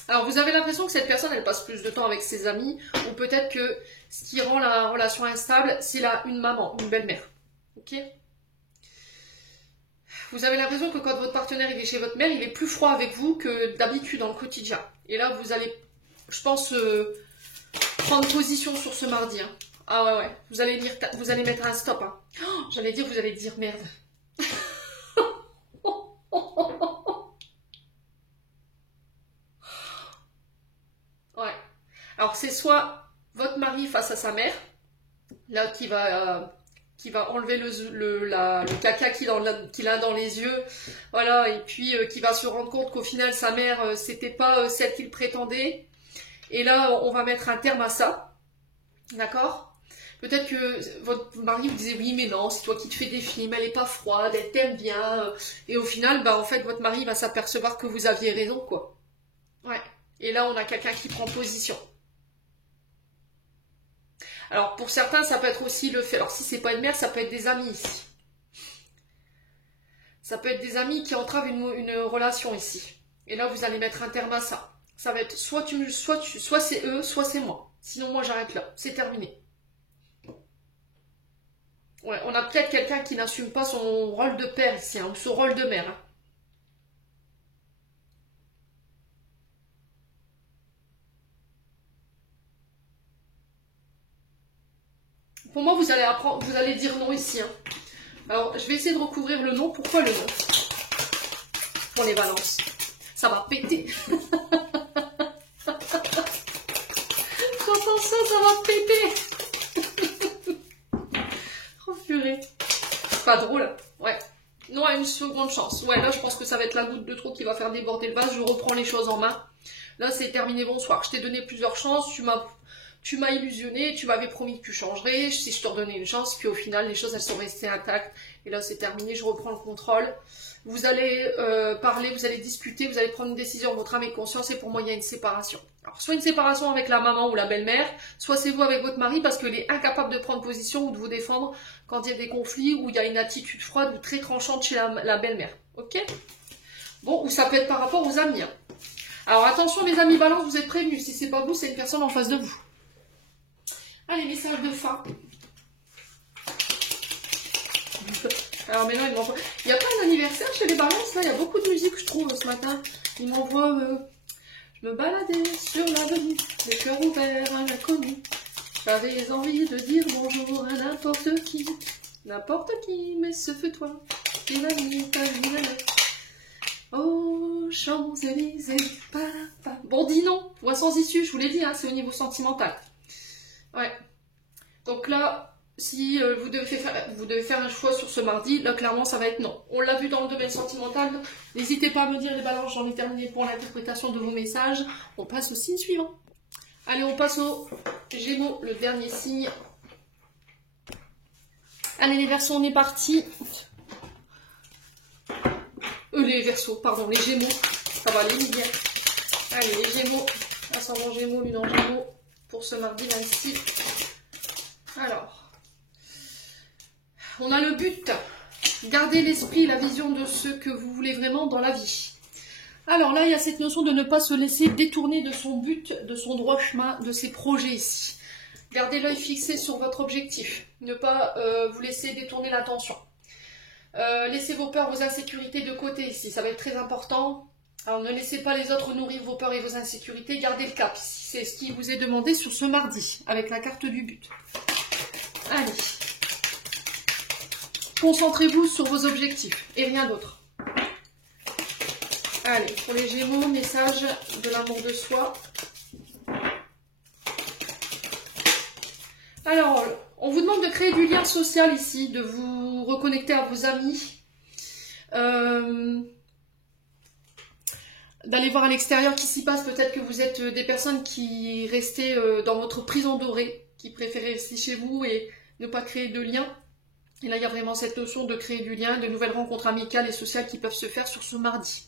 Alors vous avez l'impression que cette personne elle passe plus de temps avec ses amis, ou peut-être que ce qui rend la relation instable, c'est une maman, une belle-mère. Ok? Vous avez l'impression que quand votre partenaire il est chez votre mère, il est plus froid avec vous que d'habitude dans le quotidien. Et là, vous allez, je pense, prendre position sur ce mardi. Hein. Ah ouais. Vous allez mettre un stop. Hein. Oh, j'allais dire, vous allez dire merde. Ouais. Alors c'est soit votre mari face à sa mère, là qui va enlever le caca qu'il a dans les yeux, voilà, et puis qui va se rendre compte qu'au final sa mère c'était pas celle qu'il prétendait, et là on va mettre un terme à ça, d'accord? Peut-être que votre mari vous disait oui mais non, c'est toi qui te fais des films, elle est pas froide, elle t'aime bien, et au final en fait votre mari va s'apercevoir que vous aviez raison quoi. Ouais, et là on a quelqu'un qui prend position. Alors pour certains, ça peut être aussi le fait. Alors si c'est pas une mère, ça peut être des amis ici. Ça peut être des amis qui entravent une relation ici. Et là, vous allez mettre un terme à ça. Ça va être soit c'est eux, soit c'est moi. Sinon, moi, j'arrête là. C'est terminé. Ouais, on a peut-être quelqu'un qui n'assume pas son rôle de père ici, hein, ou son rôle de mère. Hein. Pour moi, vous allez dire non ici. Hein. Alors, je vais essayer de recouvrir le non. Pourquoi le non? Pour les balances. Ça va péter. J'entends ça, ça va péter. Oh purée. Pas drôle. Ouais. Non, à une seconde chance. Ouais, là, je pense que ça va être la goutte de trop qui va faire déborder le vase. Je reprends les choses en main. Là, c'est terminé, bonsoir. Je t'ai donné plusieurs chances. Tu m'as illusionné, tu m'avais promis que tu changerais, si je te redonnais une chance, puis au final, les choses, elles sont restées intactes. Et là, c'est terminé, je reprends le contrôle. Vous allez parler, vous allez discuter, vous allez prendre une décision, votre âme et conscience, et pour moi, il y a une séparation. Alors, soit une séparation avec la maman ou la belle-mère, soit c'est vous avec votre mari, parce qu'il est incapable de prendre position ou de vous défendre quand il y a des conflits, où il y a une attitude froide ou très tranchante chez la belle-mère. Ok? Bon, ou ça peut être par rapport aux amis. Hein. Alors, attention, les amis balance, vous êtes prévenus. Si c'est pas vous, c'est une personne en face de vous. Allez, message de fin. Alors maintenant, il n'y a pas un anniversaire chez les balances, là, il y a beaucoup de musique, je trouve, ce matin. Ils m'envoient, je me baladais sur l'avenue, les cœurs ouverts à l'inconnu. J'avais envie de dire bonjour à n'importe qui, mais ce fut toi, qui m'a mis ta vie. Oh, Champs-Élysées, Bon, dis non, voix sans issue, je vous l'ai dit, hein, c'est au niveau sentimental. Ouais. Donc là, si vous devez faire un choix sur ce mardi, là clairement ça va être non. On l'a vu dans le domaine sentimental. N'hésitez pas à me dire les balances, j'en ai terminé pour l'interprétation de vos messages. On passe au signe suivant. Allez, on passe aux Gémeaux, le dernier signe. Allez les Verseaux, on est parti. Les Verseaux, pardon, les Gémeaux. Ça va aller bien. Allez, les Gémeaux, ascendant Gémeaux, lune en Gémeaux, pour ce mardi 26. Alors, on a le but, garder l'esprit, la vision de ce que vous voulez vraiment dans la vie. Alors là, il y a cette notion de ne pas se laisser détourner de son but, de son droit chemin, de ses projets ici. Gardez l'œil fixé sur votre objectif, ne pas vous laisser détourner l'attention. Laissez vos peurs, vos insécurités de côté ici, ça va être très important. Alors ne laissez pas les autres nourrir vos peurs et vos insécurités, gardez le cap. C'est ce qui vous est demandé sur ce mardi, avec la carte du but. Allez. Concentrez-vous sur vos objectifs et rien d'autre. Allez, pour les Gémeaux, message de l'amour de soi. Alors, on vous demande de créer du lien social ici, de vous reconnecter à vos amis. D'aller voir à l'extérieur qui s'y passe. Peut-être que vous êtes des personnes qui restaient dans votre prison dorée, qui préféraient rester chez vous et ne pas créer de lien. Et là, il y a vraiment cette notion de créer du lien, de nouvelles rencontres amicales et sociales qui peuvent se faire sur ce mardi.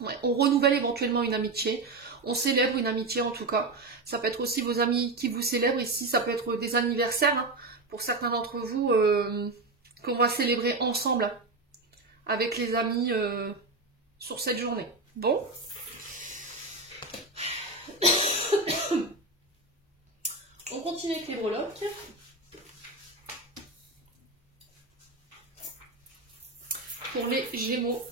Ouais, on renouvelle éventuellement une amitié, on célèbre une amitié en tout cas. Ça peut être aussi vos amis qui vous célèbrent ici, ça peut être des anniversaires, hein, pour certains d'entre vous, qu'on va célébrer ensemble avec les amis sur cette journée. Bon. On continue avec les breloques. Pour les Gémeaux.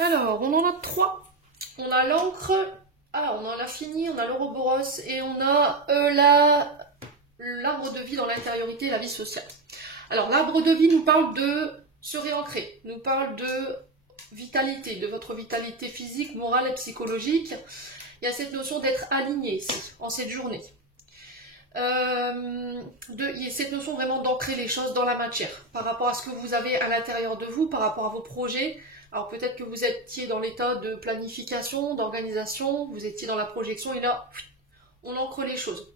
Alors, on en a 3. On a l'encre. Ah, on en a fini, on a l'Ouroboros et on a l'arbre de vie dans l'intériorité et la vie sociale. Alors, l'arbre de vie nous parle de se réancrer, nous parle de vitalité, de votre vitalité physique, morale et psychologique. Il y a cette notion d'être aligné ici, en cette journée. Il y a cette notion vraiment d'ancrer les choses dans la matière, par rapport à ce que vous avez à l'intérieur de vous, par rapport à vos projets. Alors peut-être que vous étiez dans l'état de planification, d'organisation, vous étiez dans la projection et là, on ancre les choses.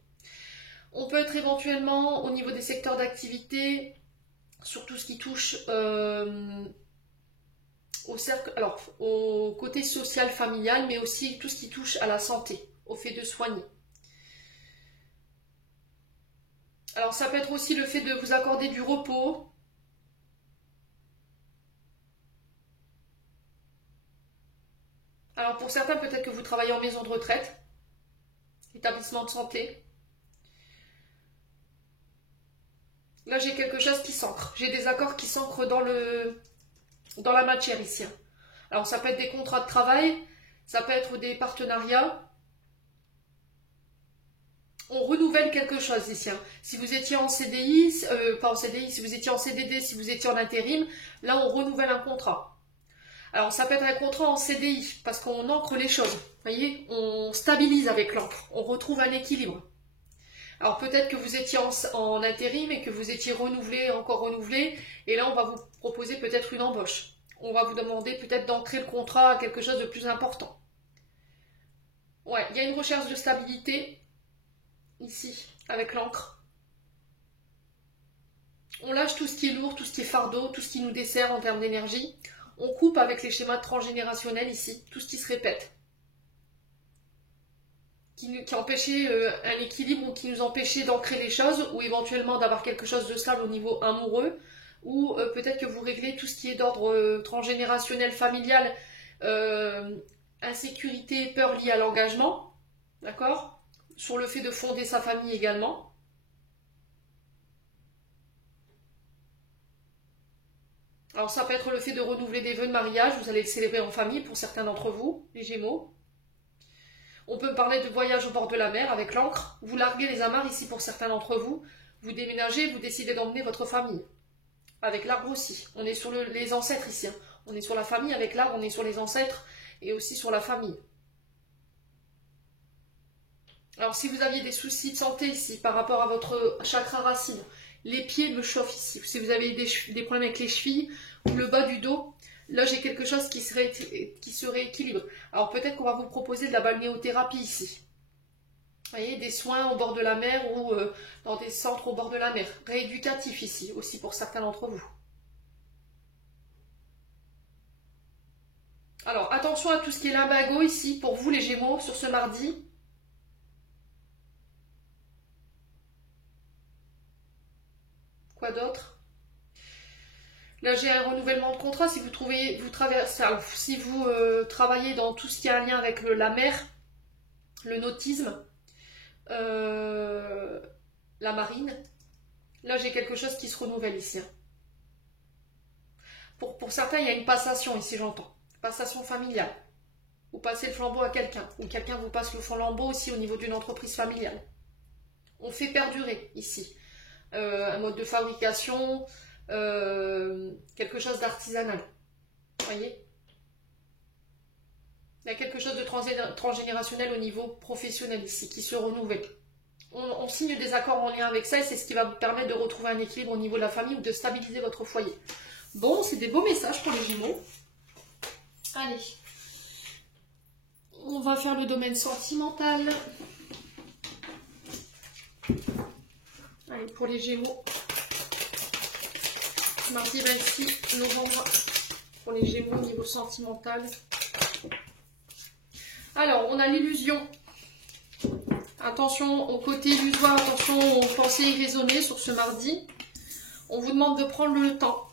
On peut être éventuellement au niveau des secteurs d'activité, sur tout ce qui touche au cercle, alors au côté social, familial, mais aussi tout ce qui touche à la santé, au fait de soigner. Alors ça peut être aussi le fait de vous accorder du repos. Alors pour certains, peut-être que vous travaillez en maison de retraite, établissement de santé. Là, j'ai quelque chose qui s'ancre. J'ai des accords qui s'ancrent dans la matière ici. Alors ça peut être des contrats de travail, ça peut être des partenariats. On renouvelle quelque chose ici. Si vous étiez en CDI, pas en CDI, si vous étiez en CDD, si vous étiez en intérim, là on renouvelle un contrat. Alors ça peut être un contrat en CDI, parce qu'on ancre les choses. Vous voyez, on stabilise avec l'encre, on retrouve un équilibre. Alors peut-être que vous étiez en intérim et que vous étiez renouvelé, encore renouvelé, et là on va vous proposer peut-être une embauche. On va vous demander peut-être d'ancrer le contrat à quelque chose de plus important. Ouais, il y a une recherche de stabilité, ici, avec l'encre. On lâche tout ce qui est lourd, tout ce qui est fardeau, tout ce qui nous dessert en termes d'énergie. On coupe avec les schémas transgénérationnels ici, tout ce qui se répète. Qui empêchait un équilibre ou qui nous empêchait d'ancrer les choses ou éventuellement d'avoir quelque chose de stable au niveau amoureux ou peut-être que vous réglez tout ce qui est d'ordre transgénérationnel, familial, insécurité, peur liée à l'engagement, d'accord? Sur le fait de fonder sa famille également. Alors ça peut être le fait de renouveler des vœux de mariage, vous allez le célébrer en famille pour certains d'entre vous, les Gémeaux. On peut parler de voyage au bord de la mer avec l'encre. Vous larguez les amarres ici pour certains d'entre vous. Vous déménagez, vous décidez d'emmener votre famille. Avec l'arbre aussi. On est sur les ancêtres ici. On est sur la famille avec l'arbre, on est sur les ancêtres et aussi sur la famille. Alors si vous aviez des soucis de santé ici par rapport à votre chakra racine, les pieds me chauffent ici. Si vous avez des problèmes avec les chevilles ou le bas du dos, là, j'ai quelque chose qui se rééquilibre. Alors, peut-être qu'on va vous proposer de la balnéothérapie ici. Vous voyez, des soins au bord de la mer ou dans des centres au bord de la mer. Rééducatif ici, aussi pour certains d'entre vous. Alors, attention à tout ce qui est lumbago ici, pour vous les Gémeaux, sur ce mardi. Quoi d'autre ? Là, j'ai un renouvellement de contrat. Si vous travaillez dans tout ce qui a un lien avec la mer, le nautisme, la marine, là, j'ai quelque chose qui se renouvelle ici. Pour certains, il y a une passation ici, j'entends. Passation familiale. Vous passez le flambeau à quelqu'un. Ou quelqu'un vous passe le flambeau aussi au niveau d'une entreprise familiale. On fait perdurer ici. Un mode de fabrication, quelque chose d'artisanal. Vous voyez? Il y a quelque chose de transgénérationnel au niveau professionnel ici, qui se renouvelle. On signe des accords en lien avec ça et c'est ce qui va vous permettre de retrouver un équilibre au niveau de la famille ou de stabiliser votre foyer. Bon, c'est des beaux messages pour les Gémeaux. Allez. On va faire le domaine sentimental. Allez, pour les Gémeaux. Mardi 26 novembre. Pour les Gémeaux au niveau sentimental. Alors, on a l'illusion. Attention au côté illusoire, attention aux pensées irraisonnées sur ce mardi. On vous demande de prendre le temps.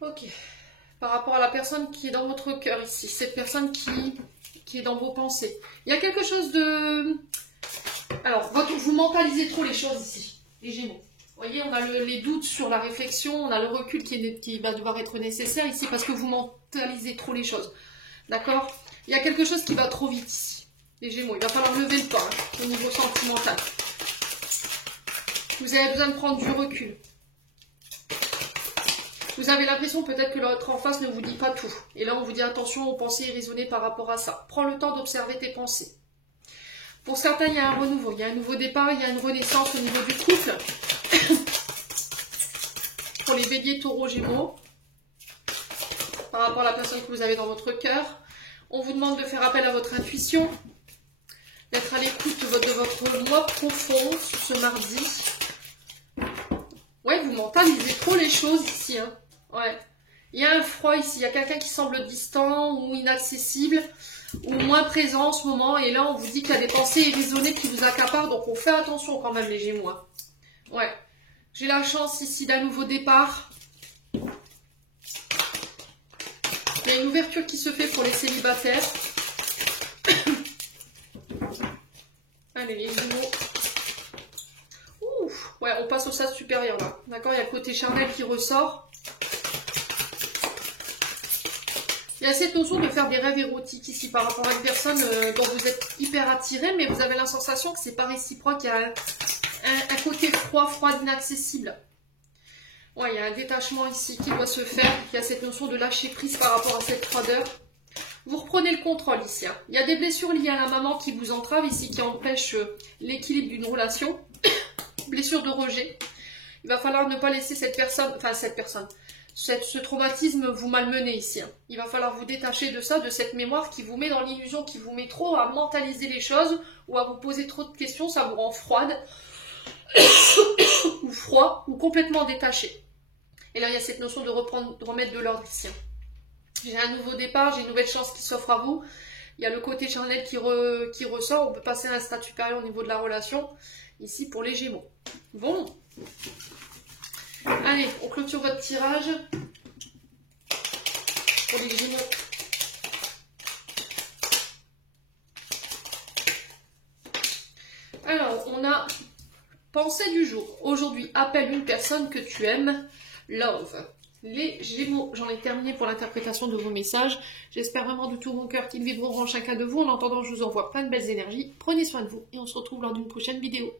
Ok. Par rapport à la personne qui est dans votre cœur ici, cette personne qui est dans vos pensées. Il y a quelque chose de... Alors, vous mentalisez trop les choses ici, les Gémeaux. Vous voyez, on a les doutes sur la réflexion, on a le recul qui va devoir être nécessaire ici parce que vous mentalisez trop les choses. D'accord? Il y a quelque chose qui va trop vite ici, les Gémeaux. Il va falloir lever le pas au niveau sentimental. Vous avez besoin de prendre du recul. Vous avez l'impression peut-être que l'autre en face ne vous dit pas tout. Et là, on vous dit attention aux pensées irraisonnées par rapport à ça. Prends le temps d'observer tes pensées. Pour certains, il y a un renouveau, il y a un nouveau départ, il y a une renaissance au niveau du couple. Pour les béliers, taureaux, gémeaux, par rapport à la personne que vous avez dans votre cœur, on vous demande de faire appel à votre intuition, d'être à l'écoute de votre moi profond sur ce mardi. Ouais, vous mentalisez trop les choses ici. Hein. Ouais. Il y a un froid ici, il y a quelqu'un qui semble distant ou inaccessible ou moins présent en ce moment. Et là, on vous dit qu'il y a des pensées irraisonnées qui vous accaparent. Donc, on fait attention quand même, les Gémeaux. Hein. Ouais. J'ai la chance ici d'un nouveau départ. Il y a une ouverture qui se fait pour les célibataires. Allez, les Gémeaux. Ouf. Ouais, on passe au stade supérieur là. D'accord, il y a le côté charnel qui ressort. Il y a cette notion de faire des rêves érotiques ici par rapport à une personne dont vous êtes hyper attiré, mais vous avez la sensation que c'est pas réciproque. Il y a un côté froid, inaccessible. Ouais, il y a un détachement ici qui doit se faire. Il y a cette notion de lâcher prise par rapport à cette froideur. Vous reprenez le contrôle ici. Hein. Il y a des blessures liées à la maman qui vous entravent ici, qui empêchent l'équilibre d'une relation. Blessure de rejet. Il va falloir ne pas laisser ce traumatisme vous malmener ici. Hein. Il va falloir vous détacher de ça, de cette mémoire qui vous met dans l'illusion, qui vous met trop à mentaliser les choses ou à vous poser trop de questions, ça vous rend froide ou froid ou complètement détaché. Et là, il y a cette notion de remettre de l'ordre ici. Hein. J'ai un nouveau départ, j'ai une nouvelle chance qui s'offre à vous. Il y a le côté charnel qui ressort. On peut passer à un stade supérieur au niveau de la relation. Ici pour les Gémeaux. Bon. Allez, on clôture votre tirage. Pour les Gémeaux. Alors, on a pensée du jour. Aujourd'hui, appelle une personne que tu aimes. Love. Les Gémeaux, j'en ai terminé pour l'interprétation de vos messages. J'espère vraiment de tout mon cœur qu'ils vivront chacun de vous. En attendant, je vous envoie plein de belles énergies. Prenez soin de vous et on se retrouve lors d'une prochaine vidéo.